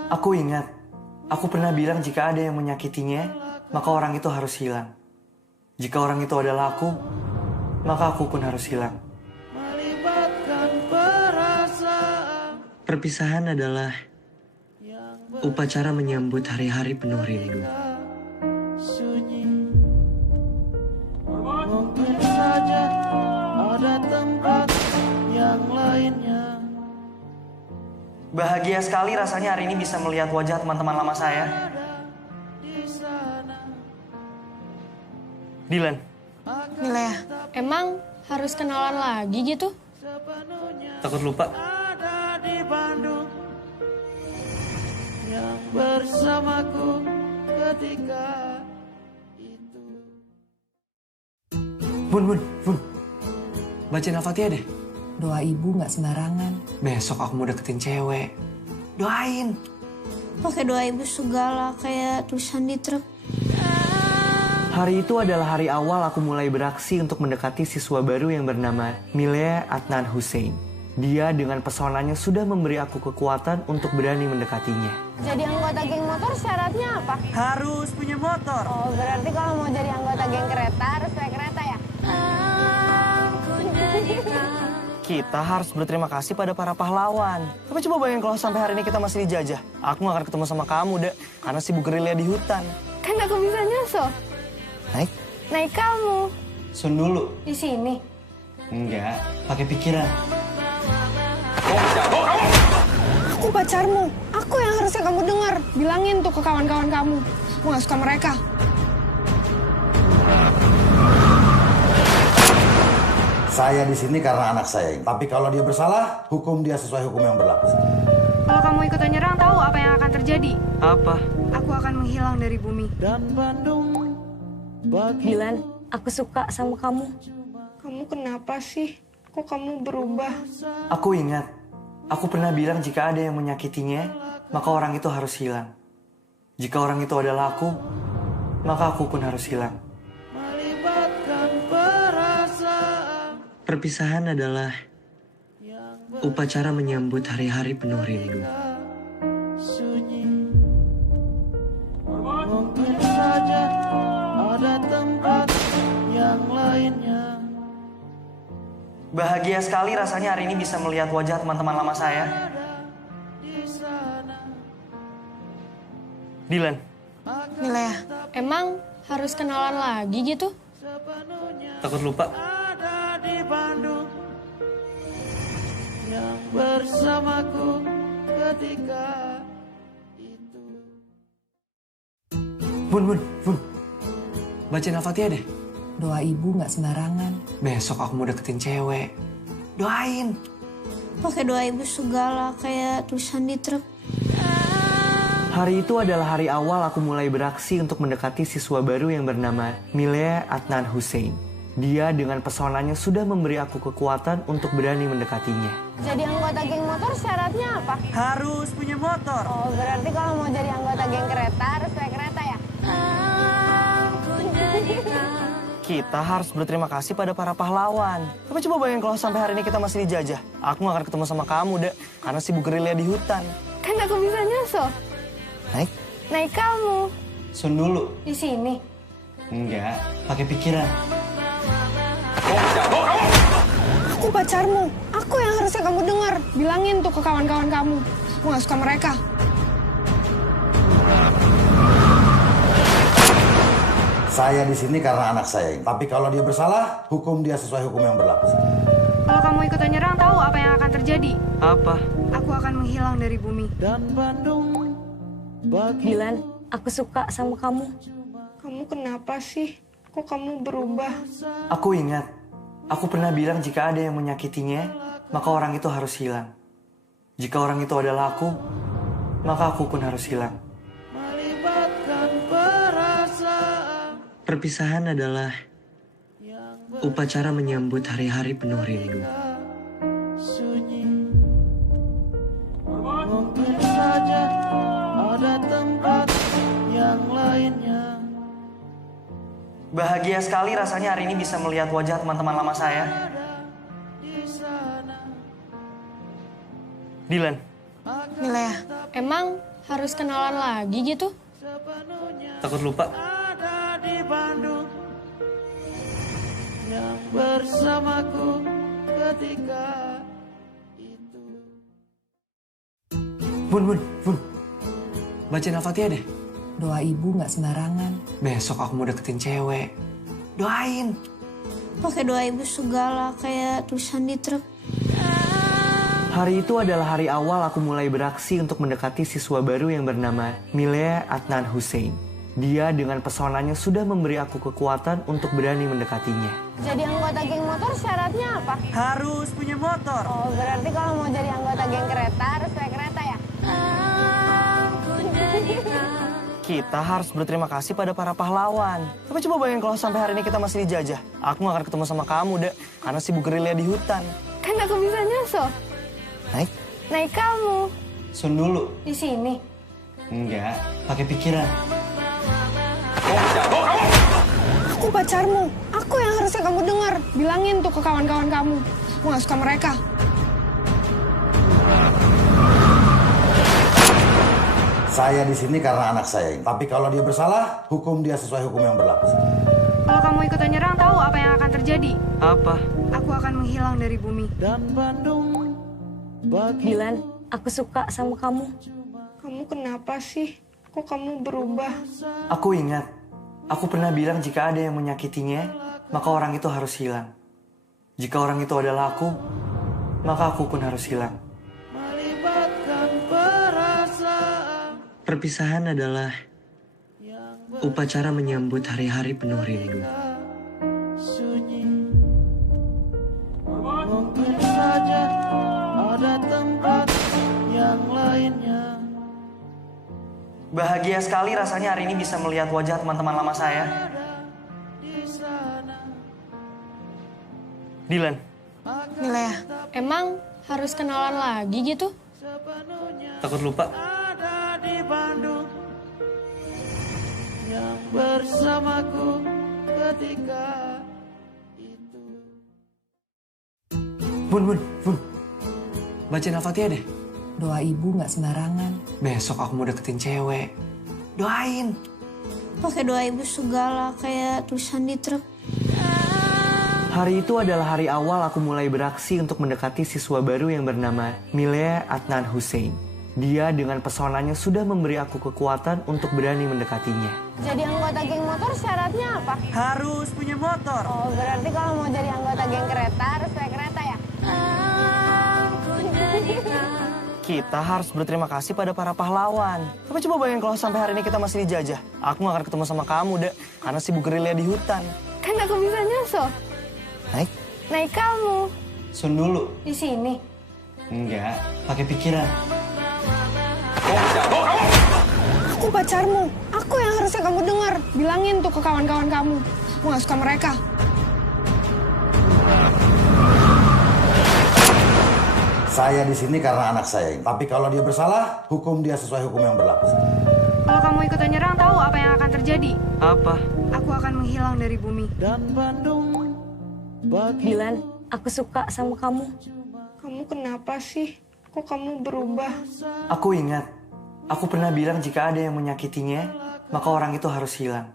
Aku ingat, aku pernah bilang jika ada yang menyakitinya, maka orang itu harus hilang. Jika orang itu adalah aku, maka aku pun harus hilang. melibatkan perasaan Perpisahan adalah upacara menyambut hari-hari penuh rindu. sunyi. Mungkin saja ada tempat yang lainnya. Bahagia sekali rasanya hari ini bisa melihat wajah teman-teman lama saya. Dilan, Milea, emang harus kenalan lagi gitu? takut lupa. Ada di Bandung yang bersamaku ketika itu. Bun. Bacain Al-Fatihah deh. Doa ibu nggak sembarangan. Besok aku mau deketin cewek. Doain. Pakai doa ibu segala kayak tulisan di truk. Hari itu adalah hari awal aku mulai beraksi untuk mendekati siswa baru yang bernama Milea Adnan Hussein. Dia dengan pesonanya sudah memberi aku kekuatan untuk berani mendekatinya. Jadi anggota geng motor syaratnya apa? Harus punya motor. Oh, berarti kalau mau jadi anggota geng kereta harus naik kereta ya? Kita harus berterima kasih pada para pahlawan. Tapi coba bayangin kalau sampai hari ini kita masih dijajah. Aku gak akan ketemu sama kamu, Dek. Karena sibuk gerilya di hutan. Kan aku bisa nyusul. Naik kamu. sun dulu. Di sini. Enggak, pakai pikiran. Aku pacarmu. Aku yang harusnya kamu dengar. Bilangin tuh ke kawan-kawan kamu. Aku gak suka mereka. Saya di sini karena anak saya. Tapi kalau dia bersalah, hukum dia sesuai hukum yang berlaku. Kalau kamu ikutan nyerang, tahu apa yang akan terjadi? Apa? Aku akan menghilang dari bumi. Dan Bandung bagi Dilan, aku suka sama kamu. Kamu kenapa sih? Kok kamu berubah? Aku ingat, aku pernah bilang jika ada yang menyakitinya, maka orang itu harus hilang. Jika orang itu adalah aku, maka aku pun harus hilang. melibatkan perasaan Perpisahan adalah upacara menyambut hari-hari penuh rindu. sunyi. Mungkin saja ada tempat yang lainnya. Bahagia sekali rasanya hari ini bisa melihat wajah teman-teman lama saya. Dilan, Milea, emang harus kenalan lagi gitu? takut lupa. Ada di Bandung yang bersamaku ketika itu. Bun. Bacain Al-Fatihah deh. Doa ibu nggak sembarangan. Besok aku mau deketin cewek. Doain. Pakai doa ibu segala kayak tulisan di truk. Hari itu adalah hari awal aku mulai beraksi untuk mendekati siswa baru yang bernama Milea Adnan Hussein. Dia dengan pesonanya sudah memberi aku kekuatan untuk berani mendekatinya. Jadi anggota geng motor syaratnya apa? Harus punya motor. Oh, berarti kalau mau jadi anggota geng kereta harus naik kereta ya? Kita harus berterima kasih pada para pahlawan. Tapi coba bayangin kalau sampai hari ini kita masih dijajah. Aku gak akan ketemu sama kamu, Dek. Karena sibuk gerilya di hutan. Kan aku bisa nyusul. Naik kamu. Sun dulu. Di sini. Enggak, pakai pikiran. Aku pacarmu. Aku yang harusnya kamu dengar. Bilangin tuh ke kawan-kawan kamu. Aku gak suka mereka. Saya di sini karena anak saya. Tapi kalau dia bersalah, hukum dia sesuai hukum yang berlaku. Kalau kamu ikutan nyerang, tahu apa yang akan terjadi? Apa? Aku akan menghilang dari bumi. Dan Bandung bagi Dilan, aku suka sama kamu. Kamu kenapa sih? Kok kamu berubah? Aku ingat, aku pernah bilang jika ada yang menyakitinya, maka orang itu harus hilang. Jika orang itu adalah aku, maka aku pun harus hilang. melibatkan perasaan Perpisahan adalah upacara menyambut hari-hari penuh rindu. sunyi. Mungkin saja ada tempat yang lainnya. Bahagia sekali rasanya hari ini bisa melihat wajah teman-teman lama saya. Dilan. Milea, emang harus kenalan lagi gitu? Takut lupa. Ada di Bandung yang bersamaku ketika itu. Bun. Bacain Al-Fatihah deh. Doa ibu nggak sembarangan. Besok aku mau deketin cewek. Doain. Pakai doa ibu segala kayak tulisan di truk. Hari itu adalah hari awal aku mulai beraksi untuk mendekati siswa baru yang bernama Milea Adnan Hussein. Dia dengan pesonanya sudah memberi aku kekuatan untuk berani mendekatinya. Jadi anggota geng motor syaratnya apa? Harus punya motor. Oh, berarti kalau mau jadi anggota geng kereta harus naik kereta ya? Kita harus berterima kasih pada para pahlawan. Tapi coba bayangin kalau sampai hari ini kita masih dijajah. Aku gak akan ketemu sama kamu, Dek. Karena sibuk gerilya di hutan. Kan aku bisa nyusul. Naik kamu. Sun dulu. Di sini. Enggak, pakai pikiran. Aku pacarmu. Aku yang harusnya kamu dengar. Bilangin tuh ke kawan-kawan kamu. Aku gak suka mereka. Saya di sini karena anak saya. Tapi kalau dia bersalah, hukum dia sesuai hukum yang berlaku. Kalau kamu ikutan nyerang, tahu apa yang akan terjadi? Apa? Aku akan menghilang dari bumi. Dan Bandung bagi Dilan, aku suka sama kamu. Kamu kenapa sih? Kok kamu berubah? Aku ingat, aku pernah bilang jika ada yang menyakitinya, maka orang itu harus hilang. Jika orang itu adalah aku, maka aku pun harus hilang. melibatkan perasaan Perpisahan adalah upacara menyambut hari-hari penuh rindu. sunyi. Mungkin saja ada tempat yang lainnya. Bahagia sekali rasanya hari ini bisa melihat wajah teman-teman lama saya. Dilan. Milea, emang harus kenalan lagi gitu? Takut lupa. Ada di Bandung yang bersamaku ketika itu. Bun. Bacain Al-Fatihah deh. Doa ibu nggak sembarangan. Besok aku mau deketin cewek. Doain. Pakai doa ibu segala kayak tulisan di truk. Hari itu adalah hari awal aku mulai beraksi untuk mendekati siswa baru yang bernama Milea Adnan Hussein. Dia dengan pesonanya sudah memberi aku kekuatan untuk berani mendekatinya. Jadi anggota geng motor syaratnya apa? Harus punya motor. Oh, berarti kalau mau jadi anggota geng kereta harus naik kereta ya? Kita harus berterima kasih pada para pahlawan. Tapi coba bayangin kalau sampai hari ini kita masih dijajah. Aku gak akan ketemu sama kamu, Dek. Karena sibuk gerilya di hutan. Kan aku bisa nyusul. Naik kamu. Sun dulu. Di sini. Enggak, pakai pikiran. Aku pacarmu. Aku yang harusnya kamu dengar. Bilangin tuh ke kawan-kawan kamu. Aku gak suka mereka. Saya di sini karena anak saya. Tapi kalau dia bersalah, hukum dia sesuai hukum yang berlaku. Kalau kamu ikutan nyerang, tahu apa yang akan terjadi? Apa? Aku akan menghilang dari bumi. Dan Bandung bagi Dilan, aku suka sama kamu. Kamu kenapa sih? Kok kamu berubah? Aku ingat, aku pernah bilang jika ada yang menyakitinya, maka orang itu harus hilang.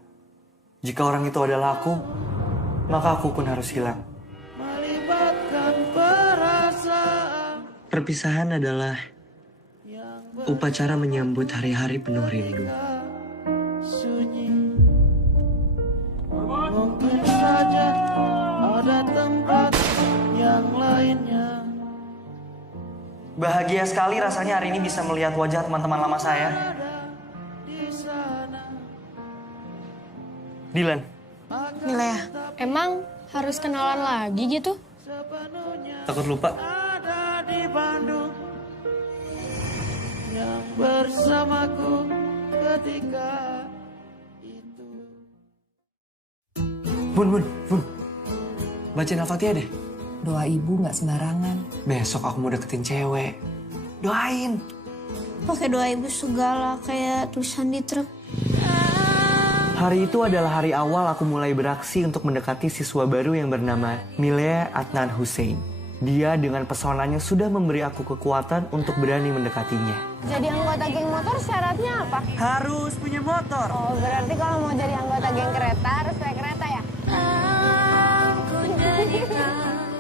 Jika orang itu adalah aku, maka aku pun harus hilang. melibatkan perasaan Perpisahan adalah upacara menyambut hari-hari penuh rindu. sunyi. Mungkin saja ada tempat yang lainnya. Bahagia sekali rasanya hari ini bisa melihat wajah teman-teman lama saya. Dilan. Milea, emang harus kenalan lagi gitu? Takut lupa. Ada di Bandung yang bersamaku ketika itu. Bun. Bacain Al-Fatihah deh. Doa ibu nggak sembarangan. Besok aku mau deketin cewek. Doain. Pakai doa ibu segala kayak tulisan di truk. Hari itu adalah hari awal aku mulai beraksi untuk mendekati siswa baru yang bernama Milea Adnan Hussein. Dia dengan pesonanya sudah memberi aku kekuatan untuk berani mendekatinya. Jadi anggota geng motor syaratnya apa? Harus punya motor. Oh, berarti kalau mau jadi anggota geng kereta harus naik kereta ya?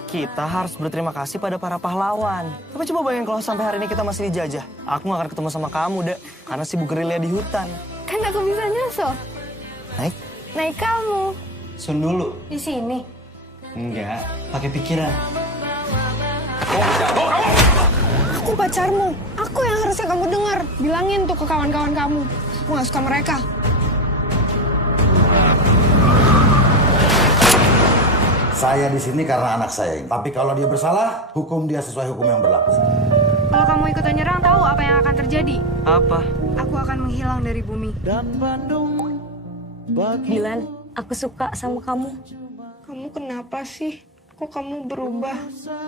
Kita harus berterima kasih pada para pahlawan. Tapi coba bayangin kalau sampai hari ini kita masih dijajah. Aku gak akan ketemu sama kamu, Dek. Karena sibuk gerilya di hutan. Kan aku bisa nyusul. Naik? Naik kamu. Sun dulu. Di sini. Enggak, pakai pikiran. Aku pacarmu. Aku yang harusnya kamu dengar. Bilangin tuh ke kawan-kawan kamu. Aku gak suka mereka. Saya di sini karena anak saya. Tapi kalau dia bersalah, hukum dia sesuai hukum yang berlaku. Kalau kamu ikutan nyerang, tahu apa yang akan terjadi? Apa? Aku akan menghilang dari bumi. Dan Bandung bagi Dilan, aku suka sama kamu. Kamu kenapa sih? Kok kamu berubah?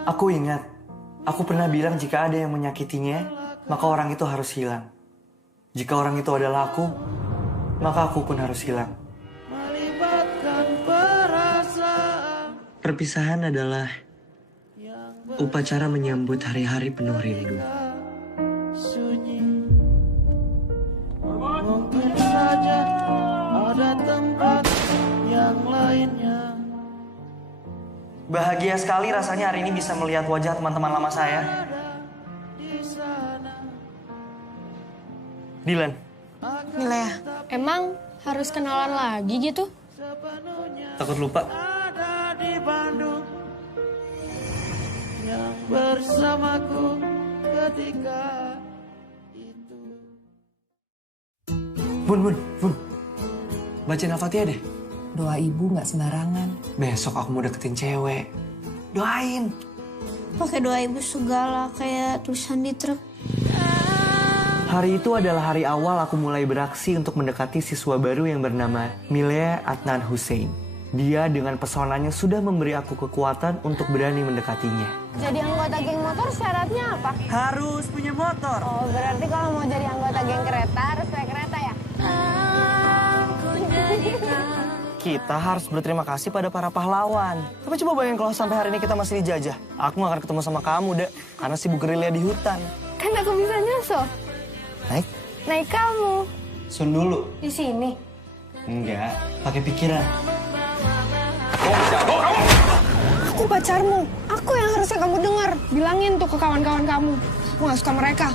Aku ingat, aku pernah bilang jika ada yang menyakitinya, maka orang itu harus hilang. Jika orang itu adalah aku, maka aku pun harus hilang. melibatkan perasaan Perpisahan adalah upacara menyambut hari-hari penuh rindu. sunyi. Mungkin saja ada tempat yang lainnya. Bahagia sekali rasanya hari ini bisa melihat wajah teman-teman lama saya. Dilan, Milea, emang harus kenalan lagi gitu? takut lupa. Ada di Bandung yang bersamaku ketika itu. Bun. Bacain Al-Fatihah deh. Doa ibu nggak sembarangan. Besok aku mau deketin cewek. Doain. Pakai doa ibu segala kayak tulisan di truk. Hari itu adalah hari awal aku mulai beraksi untuk mendekati siswa baru yang bernama Milea Adnan Hussein. Dia dengan pesonanya sudah memberi aku kekuatan untuk berani mendekatinya. Jadi anggota geng motor syaratnya apa? Harus punya motor. Oh, berarti kalau mau jadi anggota geng kereta harus naik kereta ya? Kita harus berterima kasih pada para pahlawan. Tapi coba bayangin kalau sampai hari ini kita masih dijajah. Aku gak akan ketemu sama kamu, Dek. Karena sibuk gerilya di hutan. Kan aku bisa nyusul. Naik? Naik kamu. Sun dulu. Di sini. Enggak, pakai pikiran. Aku pacarmu. Aku yang harusnya kamu dengar. Bilangin tuh ke kawan-kawan kamu. Aku gak suka mereka.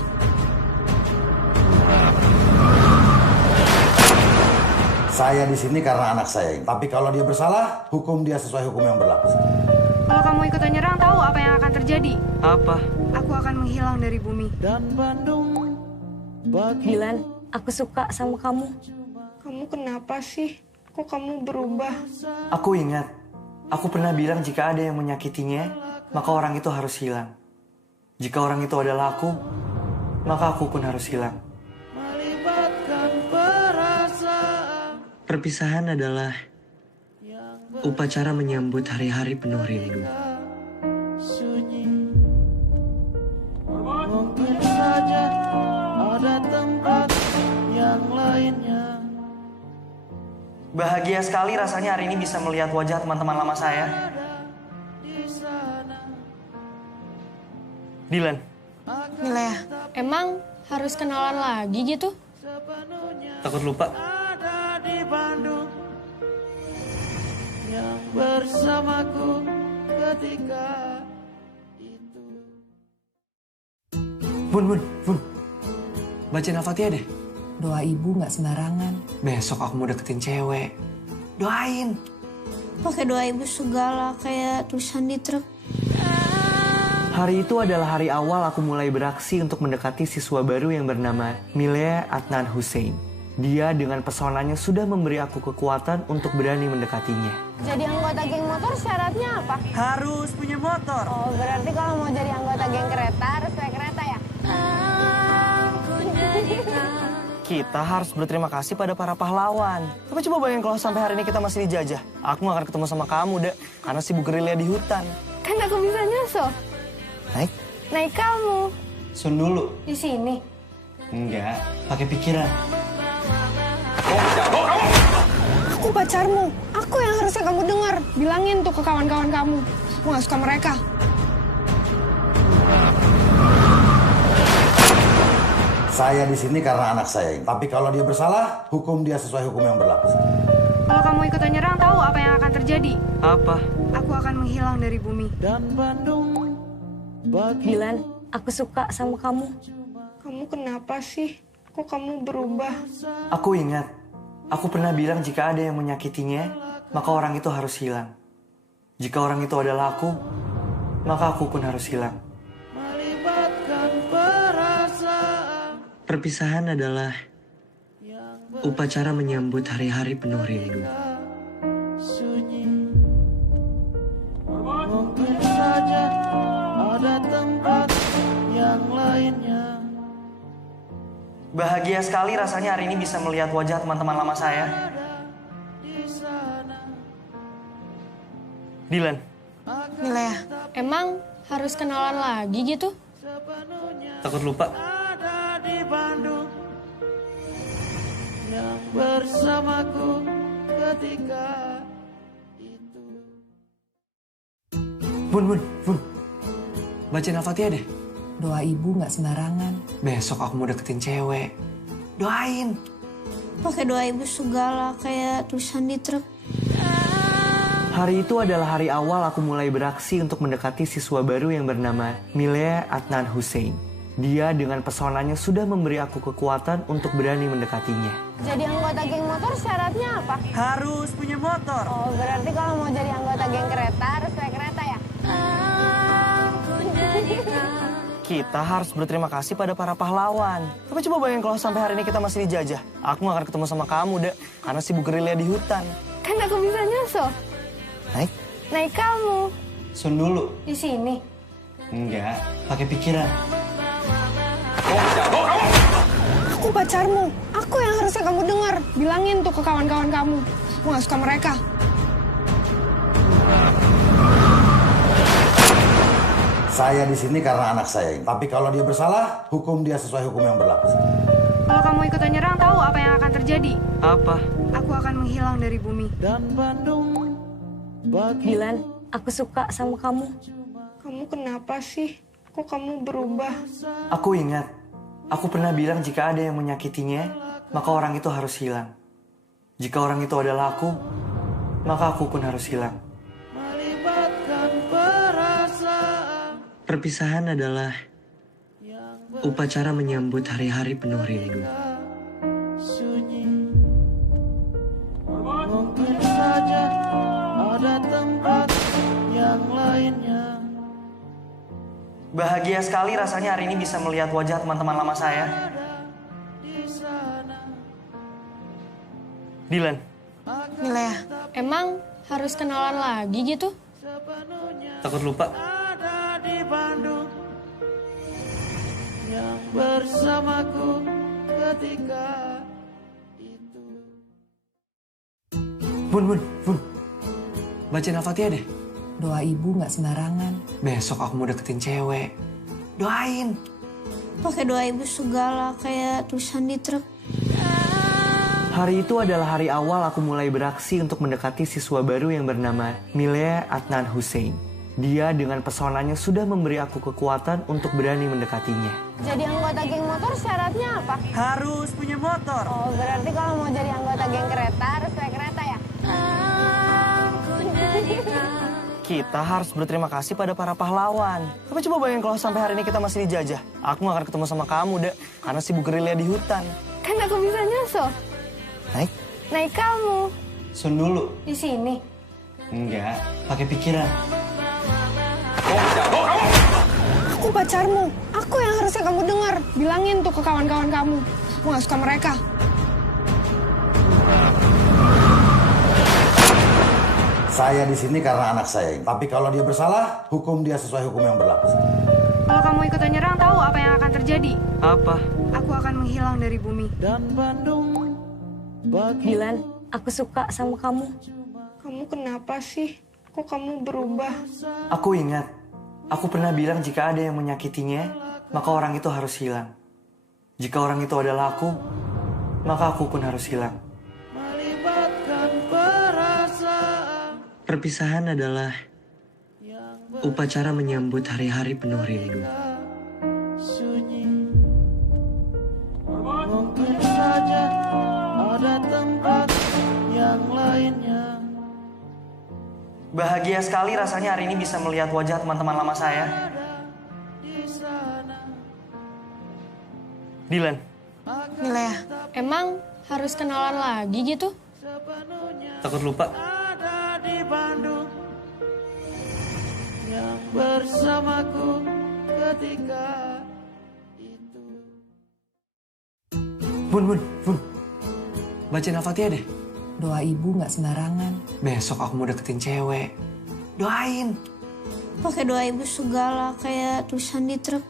Saya di sini karena anak saya. Tapi kalau dia bersalah, hukum dia sesuai hukum yang berlaku. Kalau kamu ikutan nyerang, tahu apa yang akan terjadi? Apa? Aku akan menghilang dari bumi. Dan Bandung bagi Dilan, aku suka sama kamu. Kamu kenapa sih? Kok kamu berubah? Aku ingat, aku pernah bilang jika ada yang menyakitinya, maka orang itu harus hilang. Jika orang itu adalah aku, maka aku pun harus hilang. melibatkan perasaan Perpisahan adalah upacara menyambut hari-hari penuh rindu. sunyi. Mungkin saja ada tempat yang lainnya. Bahagia sekali rasanya hari ini bisa melihat wajah teman-teman lama saya. Dilan, Milea, emang harus kenalan lagi gitu? takut lupa. Ada di Bandung yang bersamaku ketika itu. Bun. Bacain Al-Fatihah deh. Doa ibu nggak sembarangan. Besok aku mau deketin cewek. Doain. Pakai doa ibu segala kayak tulisan di truk. Hari itu adalah hari awal aku mulai beraksi untuk mendekati siswa baru yang bernama Milea Adnan Hussein. Dia dengan pesonanya sudah memberi aku kekuatan untuk berani mendekatinya. Jadi anggota geng motor syaratnya apa? Harus punya motor. Oh, berarti kalau mau jadi anggota geng kereta harus naik kereta ya? Kita harus berterima kasih pada para pahlawan. Tapi coba bayangin kalau sampai hari ini kita masih dijajah. Aku gak akan ketemu sama kamu, Dek. Karena sibuk gerilya di hutan. Kan aku bisa nyusul. Naik? Naik kamu. Sun dulu. Di sini. Enggak, pakai pikiran. Aku pacarmu. Aku yang harusnya kamu dengar. Bilangin tuh ke kawan-kawan kamu. Aku gak suka mereka. Saya di sini karena anak saya. Tapi kalau dia bersalah, hukum dia sesuai hukum yang berlaku. Kalau kamu ikutan nyerang, tahu apa yang akan terjadi? Apa? Aku akan menghilang dari bumi. Dan Bandung bagi Dilan, aku suka sama kamu. Kamu kenapa sih? Kok kamu berubah? Aku ingat, aku pernah bilang jika ada yang menyakitinya, maka orang itu harus hilang. Jika orang itu adalah aku, maka aku pun harus hilang. melibatkan perasaan Perpisahan adalah upacara menyambut hari-hari penuh rindu. sunyi. Mungkin saja ada tempat yang lainnya. Bahagia sekali rasanya hari ini bisa melihat wajah teman-teman lama saya. Dilan, Milea, emang harus kenalan lagi gitu? takut lupa. Ada di Bandung yang bersamaku ketika itu. Bun. Bacain Al-Fatihah deh. Doa ibu nggak sembarangan. Besok aku mau deketin cewek. Doain. Pakai doa ibu segala kayak tulisan di truk. Hari itu adalah hari awal aku mulai beraksi untuk mendekati siswa baru yang bernama Milea Adnan Hussein. Dia dengan pesonanya sudah memberi aku kekuatan untuk berani mendekatinya. Jadi anggota geng motor syaratnya apa? Harus punya motor. Oh, berarti kalau mau jadi anggota geng kereta harus naik kereta ya? Kita harus berterima kasih pada para pahlawan. Tapi coba bayangin kalau sampai hari ini kita masih dijajah. Aku gak akan ketemu sama kamu, Dek. Karena sibuk gerilya di hutan. Kan aku bisa nyusul. Naik. Naik kamu. Sun dulu. Di sini. Enggak, pakai pikiran. Aku pacarmu. Aku yang harusnya kamu dengar. Bilangin tuh ke kawan-kawan kamu. Aku gak suka mereka. Saya di sini karena anak saya. Tapi kalau dia bersalah, hukum dia sesuai hukum yang berlaku. Kalau kamu ikutan nyerang, tahu apa yang akan terjadi? Apa? Aku akan menghilang dari bumi. Dan Bandung bagi Dilan, aku suka sama kamu. Kamu kenapa sih? Kok kamu berubah? Aku ingat, aku pernah bilang jika ada yang menyakitinya, maka orang itu harus hilang. Jika orang itu adalah aku, maka aku pun harus hilang. melibatkan perasaan Perpisahan adalah upacara menyambut hari-hari penuh rindu. sunyi. Mungkin saja ada tempat yang lainnya. Bahagia sekali rasanya hari ini bisa melihat wajah teman-teman lama saya. Dilan, Milea, emang harus kenalan lagi gitu? takut lupa. Ada di Bandung yang bersamaku ketika itu. Bun. Bacain Al-Fatihah deh. Doa ibu nggak sembarangan. Besok aku mau deketin cewek. Doain. Pakai doa ibu segala kayak tulisan di truk. Hari itu adalah hari awal aku mulai beraksi untuk mendekati siswa baru yang bernama Milea Adnan Hussein. Dia dengan pesonanya sudah memberi aku kekuatan untuk berani mendekatinya. Jadi anggota geng motor syaratnya apa? Harus punya motor. Oh, berarti kalau mau jadi anggota geng kereta harus naik kereta ya? Kita harus berterima kasih pada para pahlawan. Tapi coba bayangin kalau sampai hari ini kita masih dijajah. Aku gak akan ketemu sama kamu, Dek. Karena sibuk gerilya di hutan. Kan aku bisa nyusul. Naik. Naik kamu. Sun dulu. Di sini. Enggak, pakai pikiran. Aku pacarmu. Aku yang harusnya kamu dengar. Bilangin tuh ke kawan-kawan kamu. Aku gak suka mereka. Saya di sini karena anak saya. Tapi kalau dia bersalah, hukum dia sesuai hukum yang berlaku. Kalau kamu ikutan nyerang, tahu apa yang akan terjadi? Apa? Aku akan menghilang dari bumi. Dan Bandung bagi Dilan, aku suka sama kamu. Kamu kenapa sih? Kok kamu berubah? Aku ingat, aku pernah bilang jika ada yang menyakitinya, maka orang itu harus hilang. Jika orang itu adalah aku, maka aku pun harus hilang. melibatkan Perpisahan adalah upacara menyambut hari-hari penuh rindu. sunyi. Mungkin saja ada tempat yang lainnya. Bahagia sekali rasanya hari ini bisa melihat wajah teman-teman lama saya. Dilan, Milea, emang harus kenalan lagi gitu? takut lupa. Ada di Bandung yang bersamaku ketika itu. Bun. Bacain Al-Fatihah deh. Doa ibu nggak sembarangan. Besok aku mau deketin cewek. Doain. Pakai doa ibu segala kayak tulisan di truk.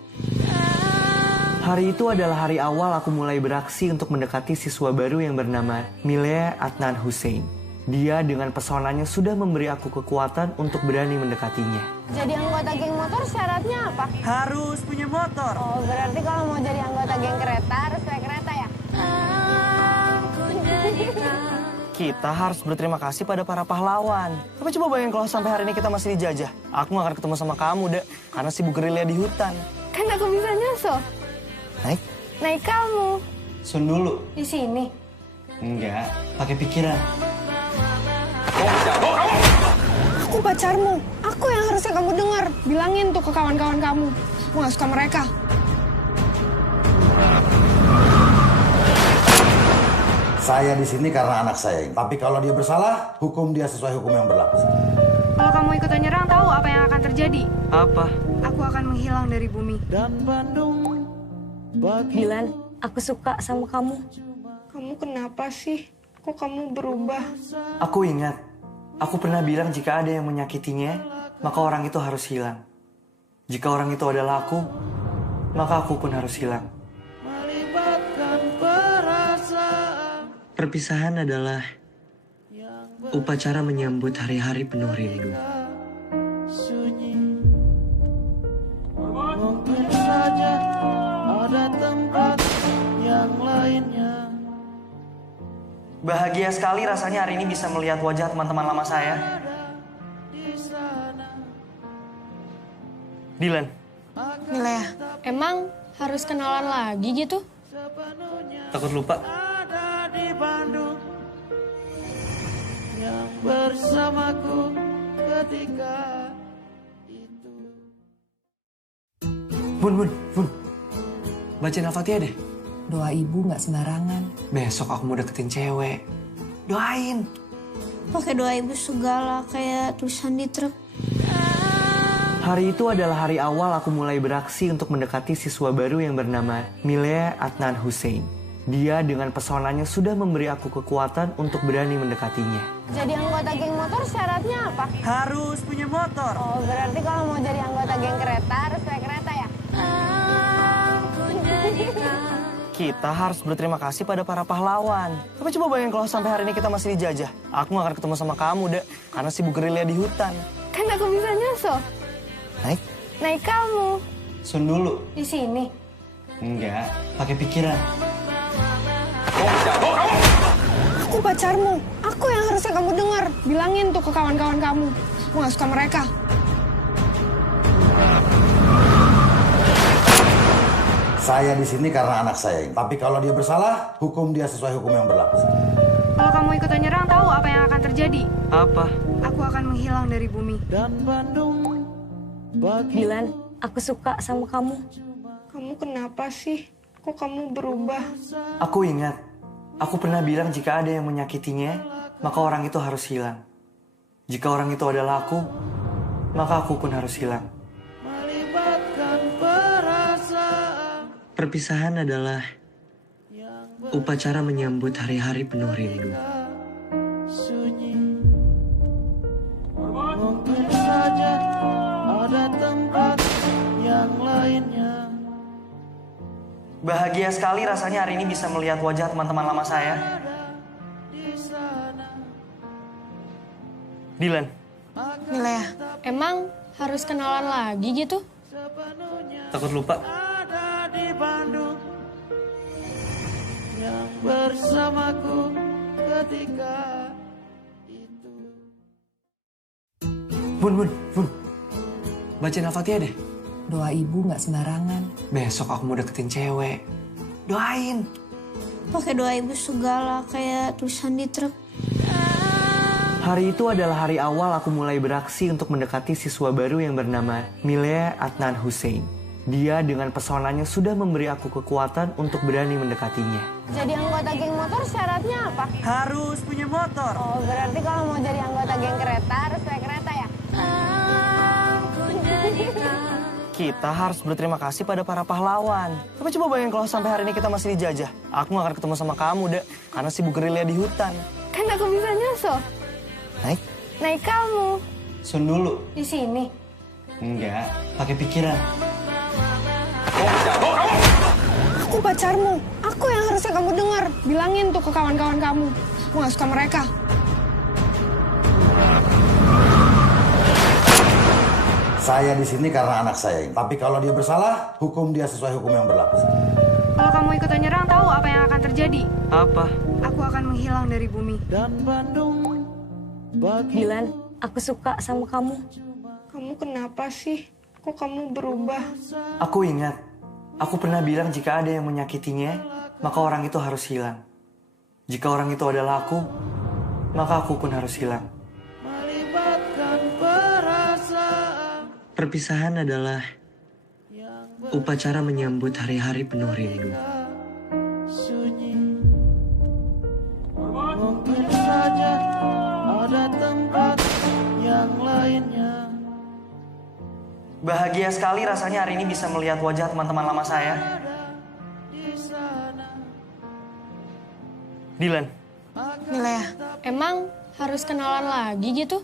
Hari itu adalah hari awal aku mulai beraksi untuk mendekati siswa baru yang bernama Milea Adnan Hussein. Dia dengan pesonanya sudah memberi aku kekuatan untuk berani mendekatinya. Jadi anggota geng motor syaratnya apa? Harus punya motor. Oh, berarti kalau mau jadi anggota geng kereta harus naik kereta ya? Kita harus berterima kasih pada para pahlawan. Tapi coba bayangin kalau sampai hari ini kita masih dijajah. Aku gak akan ketemu sama kamu, Dek. Karena sibuk gerilya di hutan. Kan aku bisa nyusul. Naik kamu. Sun dulu. Di sini. Enggak, pakai pikiran. Aku pacarmu. Aku yang harusnya kamu dengar. Bilangin tuh ke kawan-kawan kamu. Aku gak suka mereka. Saya di sini karena anak saya. Tapi kalau dia bersalah, hukum dia sesuai hukum yang berlaku. Kalau kamu ikutan nyerang, tahu apa yang akan terjadi? Apa? Aku akan menghilang dari bumi. Dan Bandung bagi Dilan, aku suka sama kamu. Kamu kenapa sih? Kok kamu berubah? Aku ingat, aku pernah bilang jika ada yang menyakitinya, maka orang itu harus hilang. Jika orang itu adalah aku, maka aku pun harus hilang. melibatkan perasaan. Perpisahan adalah upacara menyambut hari-hari penuh rindu. Sunyi. Mungkin saja ada tempat yang lainnya. Bahagia sekali rasanya hari ini bisa melihat wajah teman-teman lama saya. Dilan, Milea, emang harus kenalan lagi gitu? takut lupa. Ada di Bandung yang bersamaku ketika itu. Bun. Bacain Al-Fatihah deh. Doa ibu nggak sembarangan. Besok aku mau deketin cewek. Doain. Pakai doa ibu segala kayak tulisan di truk. Hari itu adalah hari awal aku mulai beraksi untuk mendekati siswa baru yang bernama Milea Adnan Hussein. Dia dengan pesonanya sudah memberi aku kekuatan untuk berani mendekatinya. Jadi anggota geng motor syaratnya apa? Harus punya motor. Oh, berarti kalau mau jadi anggota geng kereta harus naik kereta ya? Kita harus berterima kasih pada para pahlawan. Tapi coba bayangin kalau sampai hari ini kita masih dijajah. Aku gak akan ketemu sama kamu, Dek. Karena sibuk gerilya di hutan. Kan aku bisa nyusul. Naik kamu. Sun dulu. Di sini. Enggak, pakai pikiran. Aku pacarmu. Aku yang harusnya kamu dengar. Bilangin tuh ke kawan-kawan kamu. Aku gak suka mereka. Saya di sini karena anak saya. Tapi kalau dia bersalah, hukum dia sesuai hukum yang berlaku. Kalau kamu ikutan nyerang, tahu apa yang akan terjadi? Apa? Aku akan menghilang dari bumi. Dan Bandung bagi Dilan, aku suka sama kamu. Kamu kenapa sih? Kok kamu berubah? Aku ingat, aku pernah bilang jika ada yang menyakitinya, maka orang itu harus hilang. Jika orang itu adalah aku, maka aku pun harus hilang. melibatkan perasaan. Perpisahan adalah upacara menyambut hari-hari penuh rindu. Sunyi. Mungkin saja ada tempat yang lainnya. Bahagia sekali rasanya hari ini bisa melihat wajah teman-teman lama saya. Dilan, Milea, emang harus kenalan lagi gitu? takut lupa. Ada di Bandung yang bersamaku ketika Bun. Bacain Al-Fatihah deh. Doa ibu nggak sembarangan. Besok aku mau deketin cewek. Doain. Pakai doa ibu segala kayak tulisan di truk. Hari itu adalah hari awal aku mulai beraksi untuk mendekati siswa baru yang bernama Milea Adnan Hussein. Dia dengan pesonanya sudah memberi aku kekuatan untuk berani mendekatinya. Jadi anggota geng motor syaratnya apa? Harus punya motor. Oh, berarti kalau mau jadi anggota geng kereta harus naik kereta ya? Kita harus berterima kasih pada para pahlawan. Tapi coba bayangin kalau sampai hari ini kita masih dijajah. Aku gak akan ketemu sama kamu, Dek. Karena sibuk gerilya di hutan. Kan aku bisa nyusul. Naik kamu. Sun dulu. Di sini. Enggak, pakai pikiran. Aku pacarmu. Aku yang harusnya kamu dengar. Bilangin tuh ke kawan-kawan kamu. Aku gak suka mereka. Saya di sini karena anak saya ini. Tapi kalau dia bersalah, hukum dia sesuai hukum yang berlaku. Kalau kamu ikutan nyerang, tahu apa yang akan terjadi? Apa? Aku akan menghilang dari bumi. Dan Bandung bagi Dilan, aku suka sama kamu. Kamu kenapa sih? Kok kamu berubah? Aku ingat, aku pernah bilang jika ada yang menyakitinya, maka orang itu harus hilang. Jika orang itu adalah aku, maka aku pun harus hilang. melibatkan perasaan Perpisahan adalah upacara menyambut hari-hari penuh rindu. sunyi. Mungkin saja ada tempat yang lainnya. Bahagia sekali rasanya hari ini bisa melihat wajah teman-teman lama saya. Dilan, Milea, emang harus kenalan lagi gitu?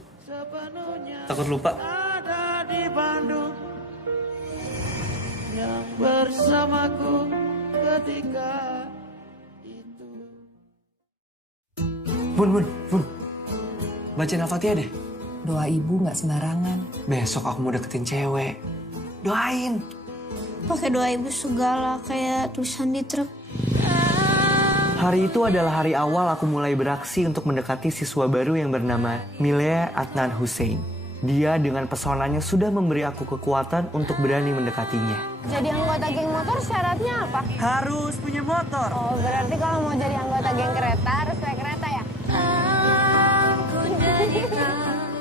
takut lupa? Ada di Bandung yang bersamaku ketika itu. Bun. Bacain Al-Fatihah deh. Doa ibu nggak sembarangan. Besok aku mau deketin cewek. Doain. Pakai doa ibu segala kayak tulisan di truk. Hari itu adalah hari awal aku mulai beraksi untuk mendekati siswa baru yang bernama Milea Adnan Hussein. Dia dengan pesonanya sudah memberi aku kekuatan untuk berani mendekatinya. Jadi anggota geng motor syaratnya apa? Harus punya motor. Oh, berarti kalau mau jadi anggota geng kereta harus naik kereta ya?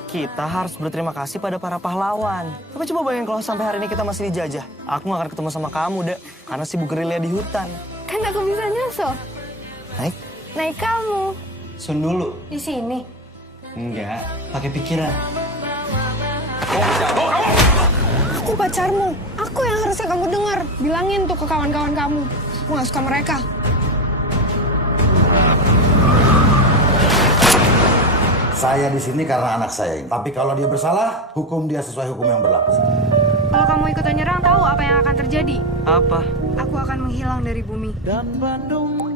Kita harus berterima kasih pada para pahlawan. Tapi coba bayangin kalau sampai hari ini kita masih dijajah. Aku gak akan ketemu sama kamu, Dek. Karena sibuk gerilya di hutan. Kan aku bisa nyusul. Naik kamu. Sun dulu. Di sini. Enggak, pakai pikiran. Aku pacarmu. Aku yang harusnya kamu dengar. Bilangin tuh ke kawan-kawan kamu. Aku gak suka mereka. Saya di sini karena anak saya ini. Tapi kalau dia bersalah, hukum dia sesuai hukum yang berlaku. Kalau kamu ikutan nyerang, tahu apa yang akan terjadi? Apa? Aku akan menghilang dari bumi. Dan Bandung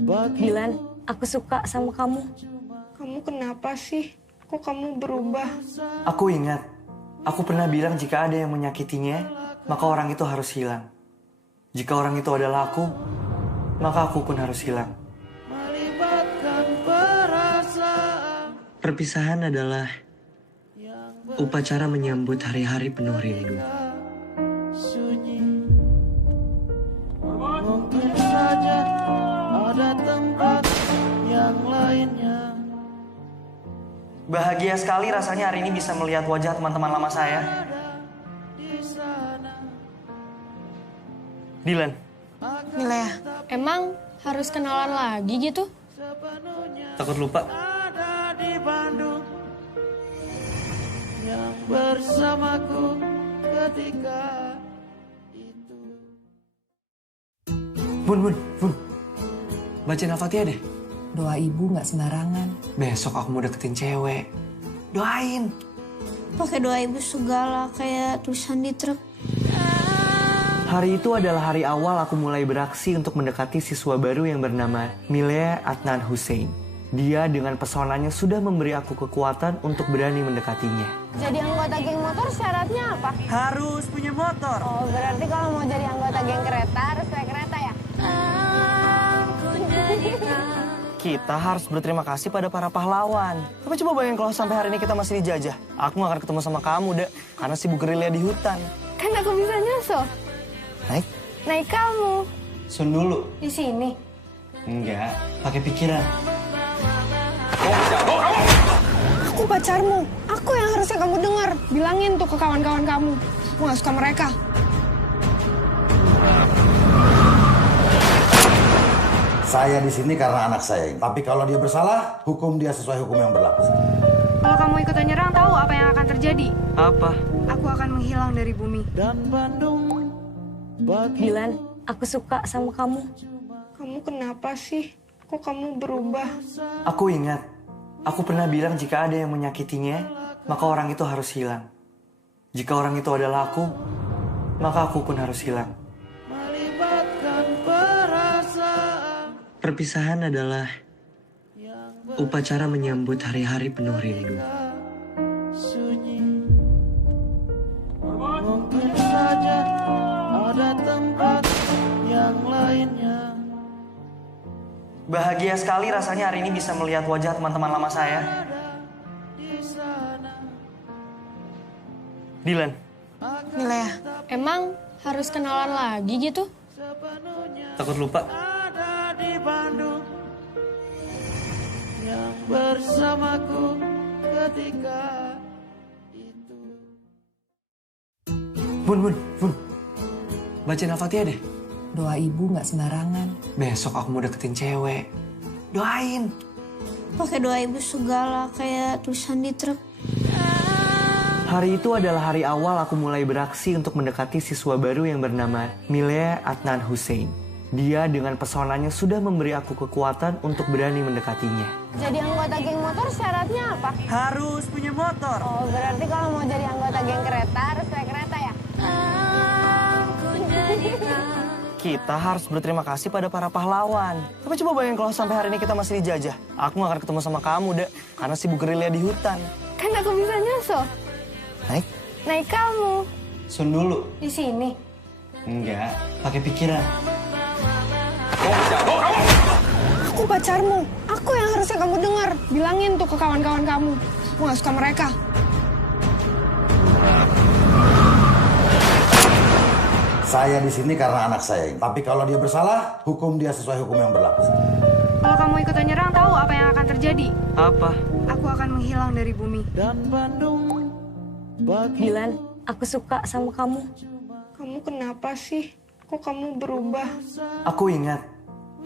bagi Dilan, aku suka sama kamu. Kamu kenapa sih? Kok kamu berubah? Aku ingat, aku pernah bilang jika ada yang menyakitinya, maka orang itu harus hilang. Jika orang itu adalah aku, maka aku pun harus hilang. melibatkan perasaan Perpisahan adalah upacara menyambut hari-hari penuh rindu. sunyi. Mungkin saja ada tempat yang lainnya. Bahagia sekali rasanya hari ini bisa melihat wajah teman-teman lama saya. Dilan, Milea, emang harus kenalan lagi gitu? takut lupa? Ada di Bandung yang bersamaku ketika itu. Bun. Bacain Al-Fatihah deh. Doa ibu nggak sembarangan. Besok aku mau deketin cewek. Doain. Pakai doa ibu segala kayak tulisan di truk. Hari itu adalah hari awal aku mulai beraksi untuk mendekati siswa baru yang bernama Milea Adnan Hussein. Dia dengan pesonanya sudah memberi aku kekuatan untuk berani mendekatinya. Jadi anggota geng motor syaratnya apa? Harus punya motor. Oh, berarti kalau mau jadi anggota geng kereta harus naik kereta ya? Kita harus berterima kasih pada para pahlawan. Tapi coba bayangin kalau sampai hari ini kita masih dijajah. Aku gak akan ketemu sama kamu, Dek. Karena sibuk gerilya di hutan. Kan aku bisa nyusul. Naik? Naik kamu. Sun dulu. Di sini. Enggak, pakai pikiran. Aku pacarmu. Aku yang harusnya kamu dengar. Bilangin tuh ke kawan-kawan kamu. Aku gak suka mereka. Saya di sini karena anak saya. Tapi kalau dia bersalah, hukum dia sesuai hukum yang berlaku. Kalau kamu ikut nyerang, tahu apa yang akan terjadi? Apa? Aku akan menghilang dari bumi. Dan Bandung bagi Dilan, aku suka sama kamu. Kamu kenapa sih? Kok kamu berubah? Aku ingat, aku pernah bilang jika ada yang menyakitinya, maka orang itu harus hilang. Jika orang itu adalah aku, maka aku pun harus hilang. melibatkan perasaan Perpisahan adalah upacara menyambut hari-hari penuh rindu. sunyi. Mungkin saja ada tempat yang lainnya. Bahagia sekali rasanya hari ini bisa melihat wajah teman-teman lama saya. Dilan, Milea, emang harus kenalan lagi gitu? takut lupa? Ada di Bandung yang bersamaku ketika itu. Bun. Bacain Al-Fatihah deh. Doa ibu nggak sembarangan. Besok aku mau deketin cewek. Doain. Pakai doa ibu segala kayak tulisan di truk. Hari itu adalah hari awal aku mulai beraksi untuk mendekati siswa baru yang bernama Milea Adnan Hussein. Dia dengan pesonanya sudah memberi aku kekuatan untuk berani mendekatinya. Jadi anggota geng motor syaratnya apa? Harus punya motor. Oh, berarti kalau mau jadi anggota geng kereta harus naik kereta ya? Kita harus berterima kasih pada para pahlawan. Tapi coba bayangin kalau sampai hari ini kita masih dijajah. Aku gak akan ketemu sama kamu, Dek. Karena sibuk gerilya di hutan. Kan aku bisa nyusul. Naik? Naik kamu. Sun dulu. Di sini. Enggak, pakai pikiran. Aku pacarmu. Aku yang harusnya kamu dengar. Bilangin tuh ke kawan-kawan kamu. Aku gak suka mereka. Saya di sini karena anak saya. Tapi kalau dia bersalah, hukum dia sesuai hukum yang berlaku. Kalau kamu ikut nyerang, tahu apa yang akan terjadi? Apa? Aku akan menghilang dari bumi. Dan Bandung bagi Dilan, aku suka sama kamu. Kamu kenapa sih? Kok kamu berubah? Aku ingat,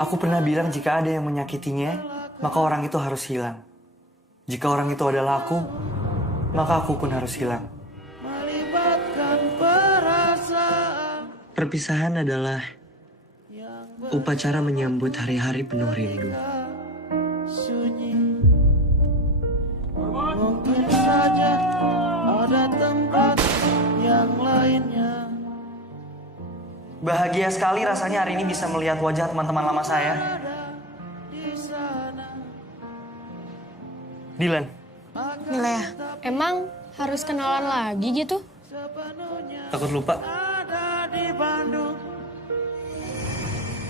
aku pernah bilang jika ada yang menyakitinya, maka orang itu harus hilang. Jika orang itu adalah aku, maka aku pun harus hilang. melibatkan perasaan Perpisahan adalah upacara menyambut hari-hari penuh rindu. sunyi. Mungkin saja ada tempat yang lainnya. Bahagia sekali rasanya hari ini bisa melihat wajah teman-teman lama saya. Dilan, Milea, emang harus kenalan lagi gitu? takut lupa? Ada di Bandung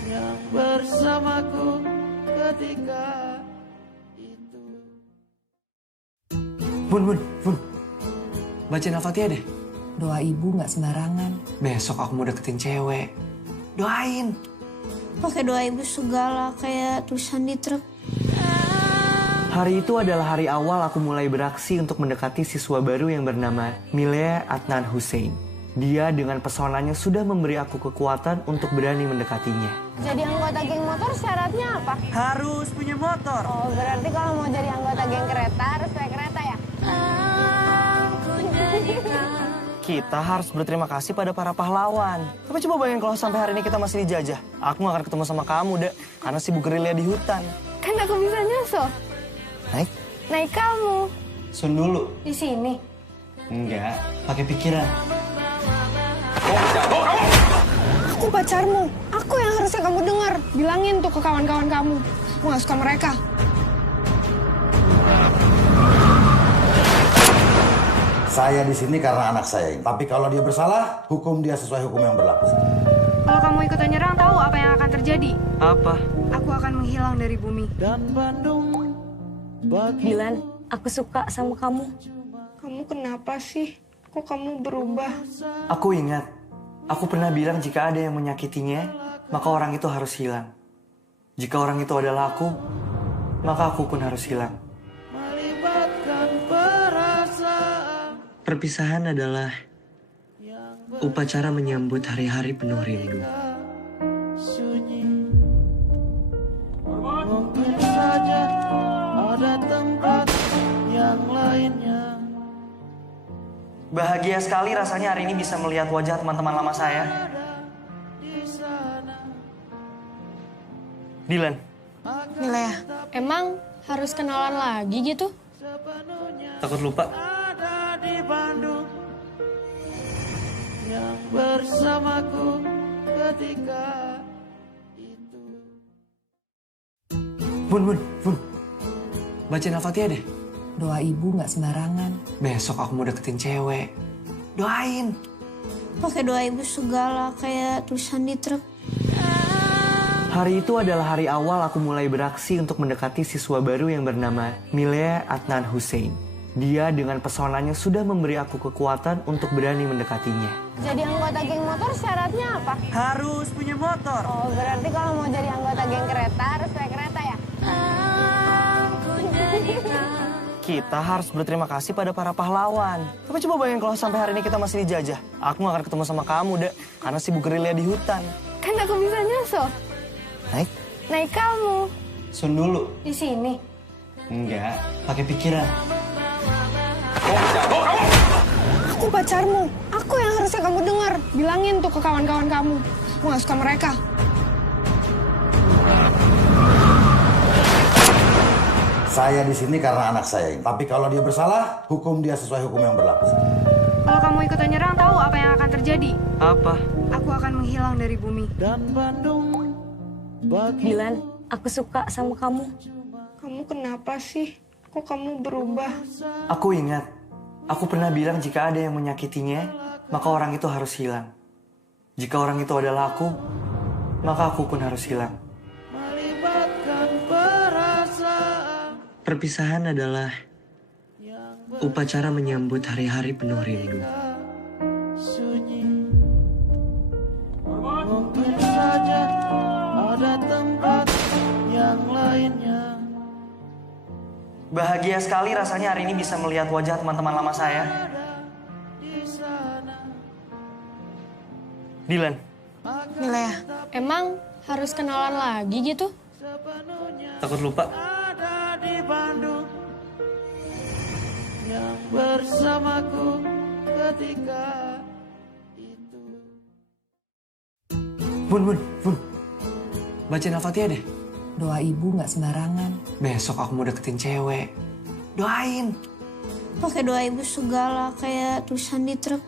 yang bersamaku ketika itu. Bun. Bacain Al-Fatihah deh. Doa ibu nggak sembarangan. Besok aku mau deketin cewek. Doain. Pakai doa ibu segala kayak tulisan di truk. Hari itu adalah hari awal aku mulai beraksi untuk mendekati siswa baru yang bernama Milea Adnan Hussein. Dia dengan pesonanya sudah memberi aku kekuatan untuk berani mendekatinya. Jadi anggota geng motor syaratnya apa? Harus punya motor. Oh, berarti kalau mau jadi anggota geng kereta harus naik kereta ya? Kita harus berterima kasih pada para pahlawan. Tapi coba bayangin kalau sampai hari ini kita masih dijajah. Aku gak akan ketemu sama kamu, Dek. Karena sibuk gerilya di hutan. Kan aku bisa nyusul. Naik? Naik kamu. Sun dulu. Di sini. Enggak, pakai pikiran. Aku pacarmu. Aku yang harusnya kamu dengar. Bilangin tuh ke kawan-kawan kamu. Aku gak suka mereka. Saya di sini karena anak saya. Tapi kalau dia bersalah, hukum dia sesuai hukum yang berlaku. Kalau Kalau kamu ikutan nyerang, tahu apa yang akan terjadi? Apa? Aku akan menghilang dari bumi. Dan Bandung bagi Dilan, aku suka sama kamu. Kamu kenapa sih? Kok kamu berubah? Aku ingat, aku pernah bilang jika ada yang menyakitinya, maka orang itu harus hilang. Jika orang itu adalah aku, maka aku pun harus hilang. melibatkan perasaan Perpisahan adalah upacara menyambut hari-hari penuh rindu. sunyi. Mungkin saja ada tempat yang lainnya. Bahagia sekali rasanya hari ini bisa melihat wajah teman-teman lama saya. Dilan, Milea, emang harus kenalan lagi gitu? takut lupa? Ada di Bandung yang bersamaku ketika itu. Bun. Bacain Al-Fatihah deh. Doa ibu nggak sembarangan. Besok aku mau deketin cewek. Doain. Pakai doa ibu segala kayak tulisan di truk. Hari itu adalah hari awal aku mulai beraksi untuk mendekati siswa baru yang bernama Milea Adnan Hussein. Dia dengan pesonanya sudah memberi aku kekuatan untuk berani mendekatinya. Jadi anggota geng motor syaratnya apa? Harus punya motor. Oh, berarti kalau mau jadi anggota geng kereta harus naik kereta ya? Kita harus berterima kasih pada para pahlawan. Tapi coba bayangin kalau sampai hari ini kita masih dijajah. Aku gak akan ketemu sama kamu, Dek. Karena sibuk gerilya di hutan. Kan aku bisa nyusul. Naik? Naik kamu. Sun dulu. Di sini. Enggak, pakai pikiran. Aku pacarmu. Aku yang harusnya kamu dengar. Bilangin tuh ke kawan-kawan kamu. Aku gak suka mereka. Saya di sini karena anak saya ini. Tapi kalau dia bersalah, hukum dia sesuai hukum yang berlaku. Kalau kamu ikutan nyerang, tahu apa yang akan terjadi? Apa? Aku akan menghilang dari bumi. Dan Bandung bagi Dilan, aku suka sama kamu. Kamu kenapa sih? Kok kamu berubah? Aku ingat, aku pernah bilang jika ada yang menyakitinya, maka orang itu harus hilang. Jika orang itu adalah aku, maka aku pun harus hilang. melibatkan perasaan Perpisahan adalah upacara menyambut hari-hari penuh rindu. sunyi. Mungkin saja ada tempat yang lainnya. Bahagia sekali rasanya hari ini bisa melihat wajah teman-teman lama saya. Dilan, Milea, emang harus kenalan lagi gitu? takut lupa? Ada di Bandung yang bersamaku ketika itu. Bun. Bacain Al-Fatihah deh. Doa ibu nggak sembarangan. Besok aku mau deketin cewek. Doain. Pakai doa ibu segala kayak tulisan di truk.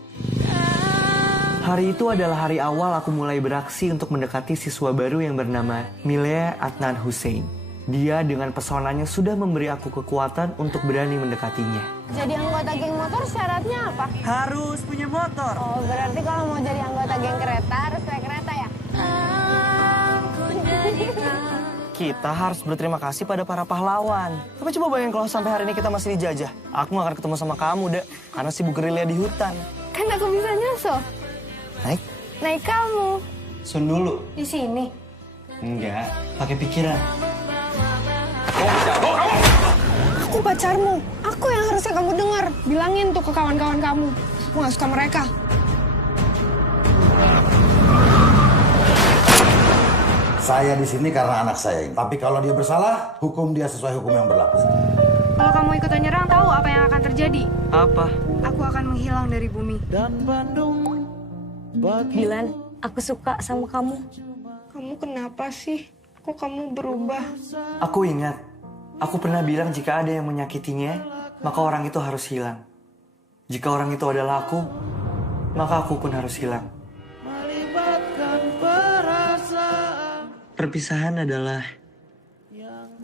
Hari itu adalah hari awal aku mulai beraksi untuk mendekati siswa baru yang bernama Milea Adnan Hussein. Dia dengan pesonanya sudah memberi aku kekuatan untuk berani mendekatinya. Jadi anggota geng motor syaratnya apa? Harus punya motor. Oh, berarti kalau mau jadi anggota geng kereta harus naik kereta ya? Kita harus berterima kasih pada para pahlawan. Tapi coba bayangin kalau sampai hari ini kita masih dijajah. Aku gak akan ketemu sama kamu, Dek. Karena sibuk gerilya di hutan. Kan aku bisa nyusul. Naik? Naik kamu. Sun dulu. Di sini. Enggak, pakai pikiran. Aku pacarmu. Aku yang harusnya kamu dengar. Bilangin tuh ke kawan-kawan kamu. Aku gak suka mereka. Saya di sini karena anak saya ini. Tapi kalau dia bersalah, hukum dia sesuai hukum yang berlaku. Kalau kamu ikutan nyerang, tahu apa yang akan terjadi? Apa? Aku akan menghilang dari bumi. Dan Bandung bagi Dilan, aku suka sama kamu. Kamu kenapa sih? Kok kamu berubah? Aku ingat, aku pernah bilang jika ada yang menyakitinya, maka orang itu harus hilang. Jika orang itu adalah aku, maka aku pun harus hilang. melibatkan perasaan Perpisahan adalah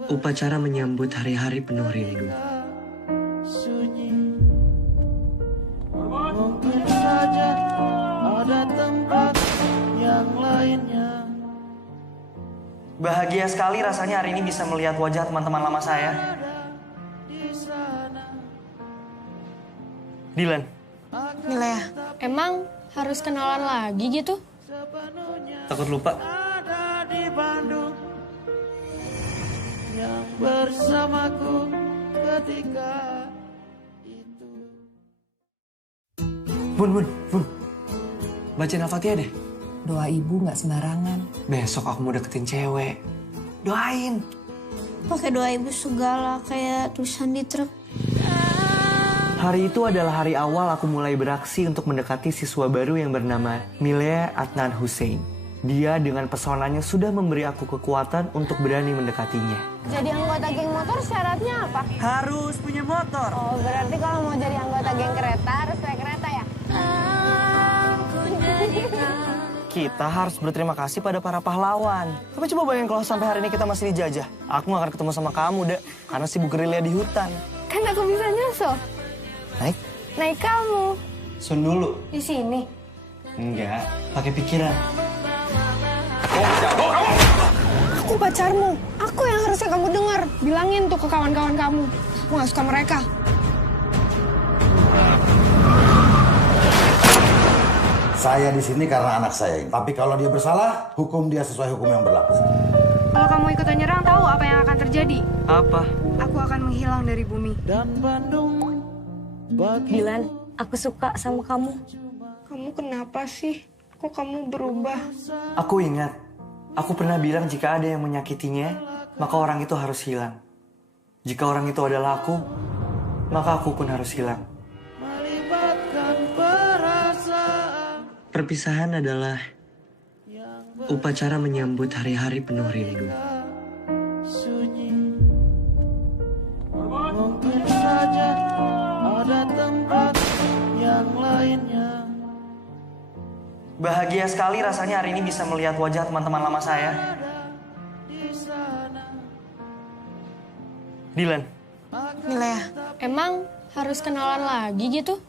upacara menyambut hari-hari penuh rindu. sunyi. Mungkin saja ada tempat yang lain Bahagia sekali rasanya hari ini bisa melihat wajah teman-teman lama saya. Dilan. Milea, emang harus kenalan lagi gitu? Takut lupa? Ada di Bandung yang bersamaku ketika itu. Bun. Bacain Al-Fatihah deh. Doa ibu nggak sembarangan. Besok aku mau deketin cewek. Doain. Pakai doa ibu segala kayak tulisan di truk. Hari itu adalah hari awal aku mulai beraksi untuk mendekati siswa baru yang bernama Milea Adnan Hussein. Dia dengan pesonanya sudah memberi aku kekuatan untuk berani mendekatinya. Jadi anggota geng motor syaratnya apa? Harus punya motor. Oh, berarti kalau mau jadi anggota geng kereta harus naik kereta ya? Kita harus berterima kasih pada para pahlawan. Tapi coba bayangin kalau sampai hari ini kita masih dijajah. Aku gak akan ketemu sama kamu, Dek. Karena sibuk gerilya di hutan. Kan aku bisa nyusul. Naik? Naik kamu. Sun dulu. Di sini. Enggak, pakai pikiran. Aku pacarmu. Aku yang harusnya kamu dengar. Bilangin tuh ke kawan-kawan kamu. Aku gak suka mereka. Saya di sini karena anak saya. Tapi kalau dia bersalah, hukum dia sesuai hukum yang berlaku. Kalau kamu ikutan nyerang, tahu apa yang akan terjadi? Apa? Aku akan menghilang dari bumi. Dan Bandung bagi Dilan, aku suka sama kamu. Kamu kenapa sih? Kok kamu berubah? Aku ingat, aku pernah bilang jika ada yang menyakitinya, maka orang itu harus hilang. Jika orang itu adalah aku, maka aku pun harus hilang. melibatkan perasaan Perpisahan adalah upacara menyambut hari-hari penuh rindu. sunyi. Mungkin saja ada tempat yang lainnya. Bahagia sekali rasanya hari ini bisa melihat wajah teman-teman lama saya. Dilan. Milea, emang harus kenalan lagi gitu?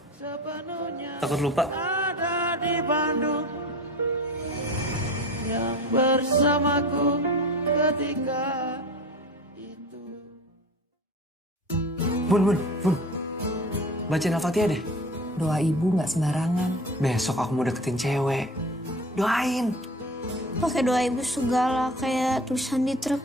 Takut lupa? Ada di Bandung yang bersamaku ketika itu. Bun. Bacain Al-Fatihah deh. Doa ibu nggak sembarangan. Besok aku mau deketin cewek. Doain. Pakai doa ibu segala kayak tulisan di truk.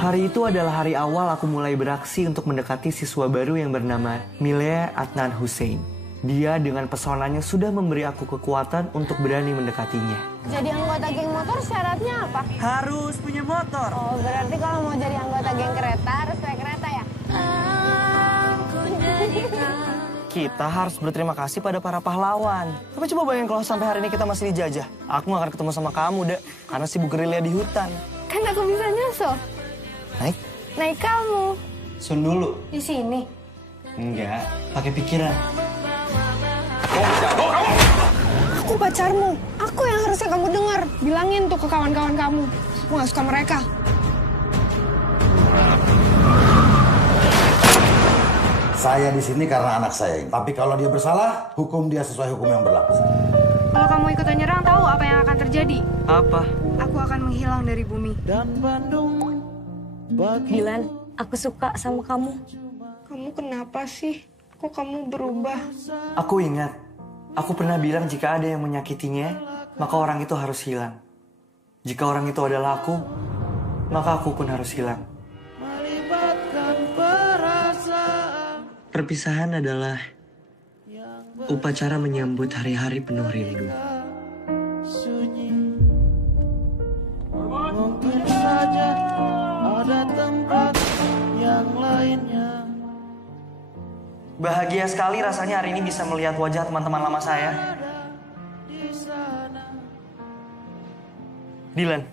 Hari itu adalah hari awal aku mulai beraksi untuk mendekati siswa baru yang bernama Milea Adnan Hussein. Dia dengan pesonanya sudah memberi aku kekuatan untuk berani mendekatinya. Jadi anggota geng motor syaratnya apa? Harus punya motor. Oh, berarti kalau mau jadi anggota geng kereta harus naik kereta ya? Kita harus berterima kasih pada para pahlawan. Tapi coba bayangin kalau sampai hari ini kita masih dijajah. Aku gak akan ketemu sama kamu, Dek. Karena sibuk gerilya di hutan. Kan aku bisa nyusul. Naik? Naik kamu. Sun dulu. Di sini. Enggak, pakai pikiran. Aku pacarmu. Aku yang harusnya kamu dengar. Bilangin tuh ke kawan-kawan kamu. Aku gak suka mereka. Saya di sini karena anak saya. Tapi kalau dia bersalah, hukum dia sesuai hukum yang berlaku. Kalau kamu ikutan nyerang, tahu apa yang akan terjadi? Apa? Aku akan menghilang dari bumi. Dan Bandung bagi Dilan, aku suka sama kamu. Kamu kenapa sih? Kok kamu berubah? Aku ingat, aku pernah bilang jika ada yang menyakitinya, maka orang itu harus hilang. Jika orang itu adalah aku, maka aku pun harus hilang. melibatkan perasaan Perpisahan adalah upacara menyambut hari-hari penuh rindu. sunyi. Mungkin saja ada tempat yang lainnya. Bahagia sekali rasanya hari ini bisa melihat wajah teman-teman lama saya. Dilan.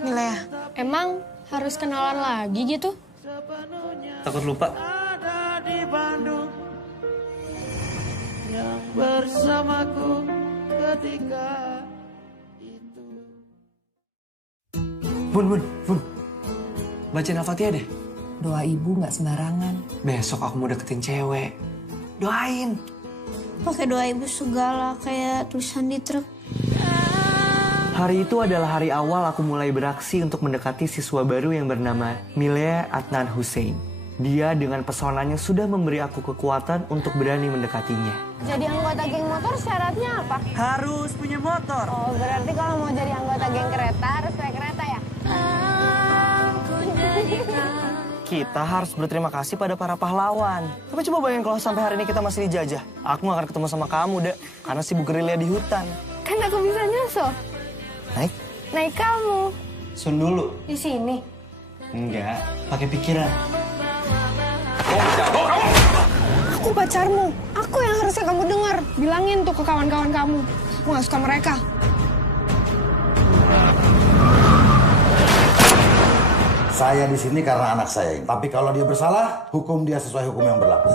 Milea, emang harus kenalan lagi gitu? Takut lupa? Ada di Bandung yang bersamaku ketika itu. Bun. Bacain Al-Fatihah deh. Doa ibu nggak sembarangan. Besok aku mau deketin cewek. Doain. Pakai doa ibu segala kayak tulisan di truk. Hari itu adalah hari awal aku mulai beraksi untuk mendekati siswa baru yang bernama Milea Adnan Hussein. Dia dengan pesonanya sudah memberi aku kekuatan untuk berani mendekatinya. Jadi anggota geng motor syaratnya apa? Harus punya motor. Oh, berarti kalau mau jadi anggota geng kereta harus naik kereta ya? Kita harus berterima kasih pada para pahlawan. Tapi coba bayangin kalau sampai hari ini kita masih dijajah. Aku gak akan ketemu sama kamu, Dek. Karena sibuk gerilya di hutan. Kan aku bisa nyusul. Naik? Naik kamu. Sun dulu. Di sini. Enggak, pakai pikiran. Aku pacarmu. Aku yang harusnya kamu dengar. Bilangin tuh ke kawan-kawan kamu. Aku gak suka mereka. Saya di sini karena anak saya ini. Tapi kalau dia bersalah, hukum dia sesuai hukum yang berlaku.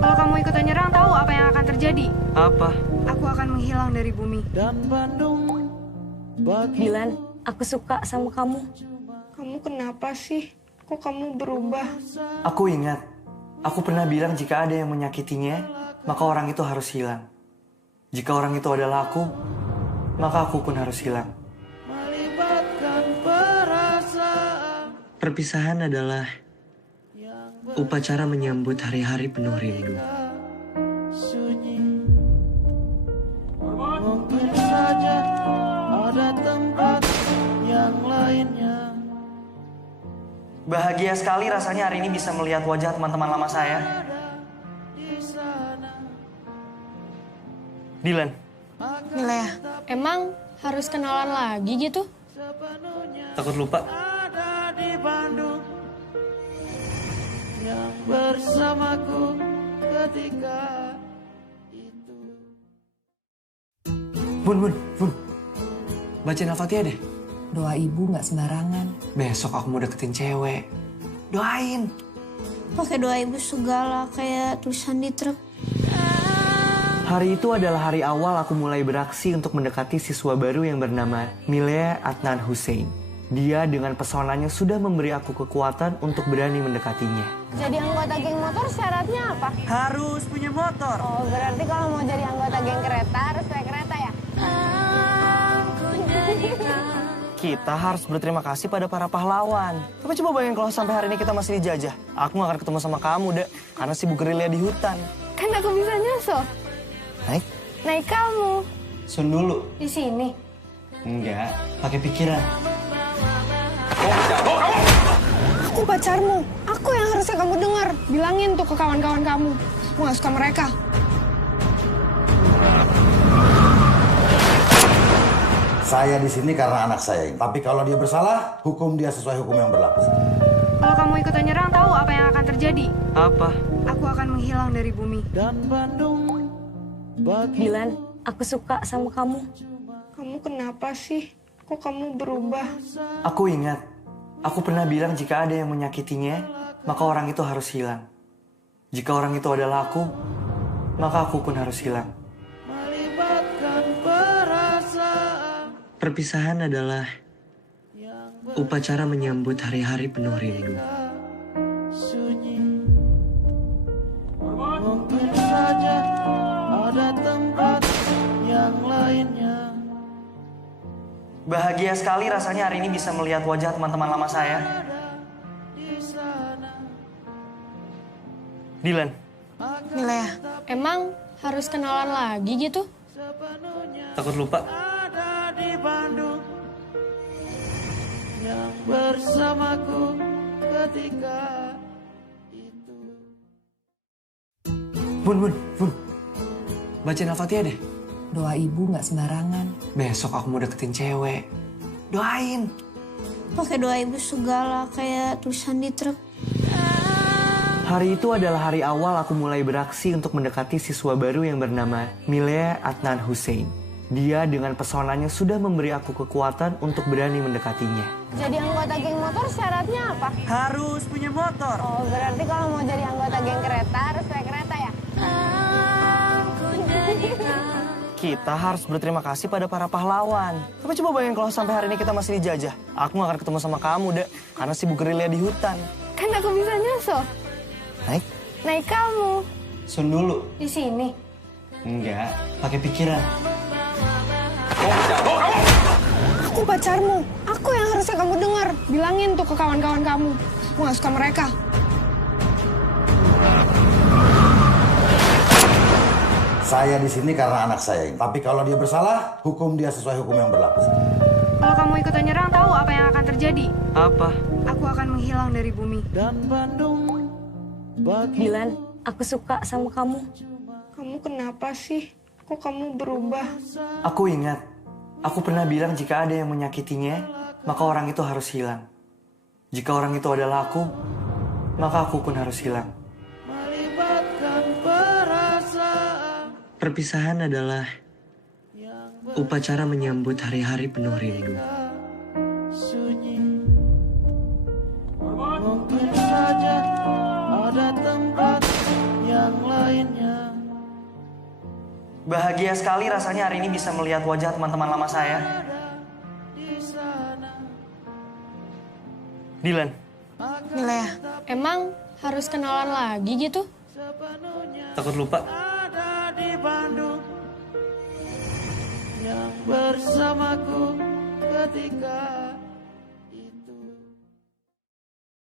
Kalau kamu ikutan nyerang, tahu apa yang akan terjadi? Apa? Aku akan menghilang dari bumi. Dan Bandung bagi Dilan, aku suka sama kamu. Kamu kenapa sih? Kok kamu berubah? Aku ingat, aku pernah bilang jika ada yang menyakitinya, maka orang itu harus hilang. Jika orang itu adalah aku, maka aku pun harus hilang. melibatkan perasaan Perpisahan adalah upacara menyambut hari-hari penuh rindu. sunyi. Mungkin saja ada tempat yang lainnya. Bahagia sekali rasanya hari ini bisa melihat wajah teman-teman lama saya. Dilan, Milea, emang harus kenalan lagi gitu? takut lupa. Ada di Bandung yang bersamaku ketika itu. Bun. Bacain Al-Fatihah deh. Doa ibu nggak sembarangan. Besok aku mau deketin cewek. Doain. Pakai doa ibu segala kayak tulisan di truk. Hari itu adalah hari awal aku mulai beraksi untuk mendekati siswa baru yang bernama Milea Adnan Hussein. Dia dengan pesonanya sudah memberi aku kekuatan untuk berani mendekatinya. Jadi anggota geng motor syaratnya apa? Harus punya motor. Oh, berarti kalau mau jadi anggota geng kereta harus naik kereta ya? Kita harus berterima kasih pada para pahlawan. Tapi coba bayangin kalau sampai hari ini kita masih dijajah. Aku gak akan ketemu sama kamu, Dek. Karena sibuk gerilya di hutan. Kan aku bisa nyusul. Naik? Naik kamu. Sun dulu. Di sini. Enggak, pakai pikiran. Aku pacarmu. Aku yang harusnya kamu dengar. Bilangin tuh ke kawan-kawan kamu. Aku gak suka mereka. Saya di sini karena anak saya ini. Tapi kalau dia bersalah, hukum dia sesuai hukum yang berlaku. Kalau kamu ikutan nyerang, tahu apa yang akan terjadi? Apa? Aku akan menghilang dari bumi. Dan Bandung bagi Dilan, aku suka sama kamu. Kamu kenapa sih? Kok kamu berubah? Aku ingat, aku pernah bilang jika ada yang menyakitinya, maka orang itu harus hilang. Jika orang itu adalah aku, maka aku pun harus hilang. melibatkan perasaan Perpisahan adalah upacara menyambut hari-hari penuh rindu. sunyi. Mungkin saja ada tempat yang lainnya. Bahagia sekali rasanya hari ini bisa melihat wajah teman-teman lama saya. Dilan, Milea, emang harus kenalan lagi gitu? takut lupa. Ada di Bandung yang bersamaku ketika itu. Bun. Bacain Al-Fatihah deh. Doa ibu nggak sembarangan. Besok aku mau deketin cewek. Doain. Pakai doa ibu segala kayak tulisan di truk. Hari itu adalah hari awal aku mulai beraksi untuk mendekati siswa baru yang bernama Milea Adnan Hussein. Dia dengan pesonanya sudah memberi aku kekuatan untuk berani mendekatinya. Jadi anggota geng motor syaratnya apa? Harus punya motor. Oh, berarti kalau mau jadi anggota geng kereta harus naik kereta ya? Kita harus berterima kasih pada para pahlawan. Tapi coba bayangin kalau sampai hari ini kita masih dijajah. Aku gak akan ketemu sama kamu, Dek. Karena sibuk gerilya di hutan. Kan aku bisa nyusul. Naik? Naik kamu. Sun dulu. Di sini. Enggak, pakai pikiran. Aku pacarmu. Aku yang harusnya kamu dengar. Bilangin tuh ke kawan-kawan kamu. Aku gak suka mereka. Saya di sini karena anak saya ini. Tapi kalau dia bersalah, hukum dia sesuai hukum yang berlaku. Kalau kamu ikutan nyerang, tahu apa yang akan terjadi? Apa? Aku akan menghilang dari bumi. Dan Bandung bagi Dilan, aku suka sama kamu. Kamu kenapa sih? Kok kamu berubah? Aku ingat, aku pernah bilang jika ada yang menyakitinya, maka orang itu harus hilang. Jika orang itu adalah aku, maka aku pun harus hilang. melibatkan perasaan Perpisahan adalah upacara menyambut hari-hari penuh rindu. sunyi. Mungkin saja ada tempat yang lainnya. Bahagia sekali rasanya hari ini bisa melihat wajah teman-teman lama saya. Dilan, Milea, emang harus kenalan lagi gitu? takut lupa? Ada di Bandung yang bersamaku ketika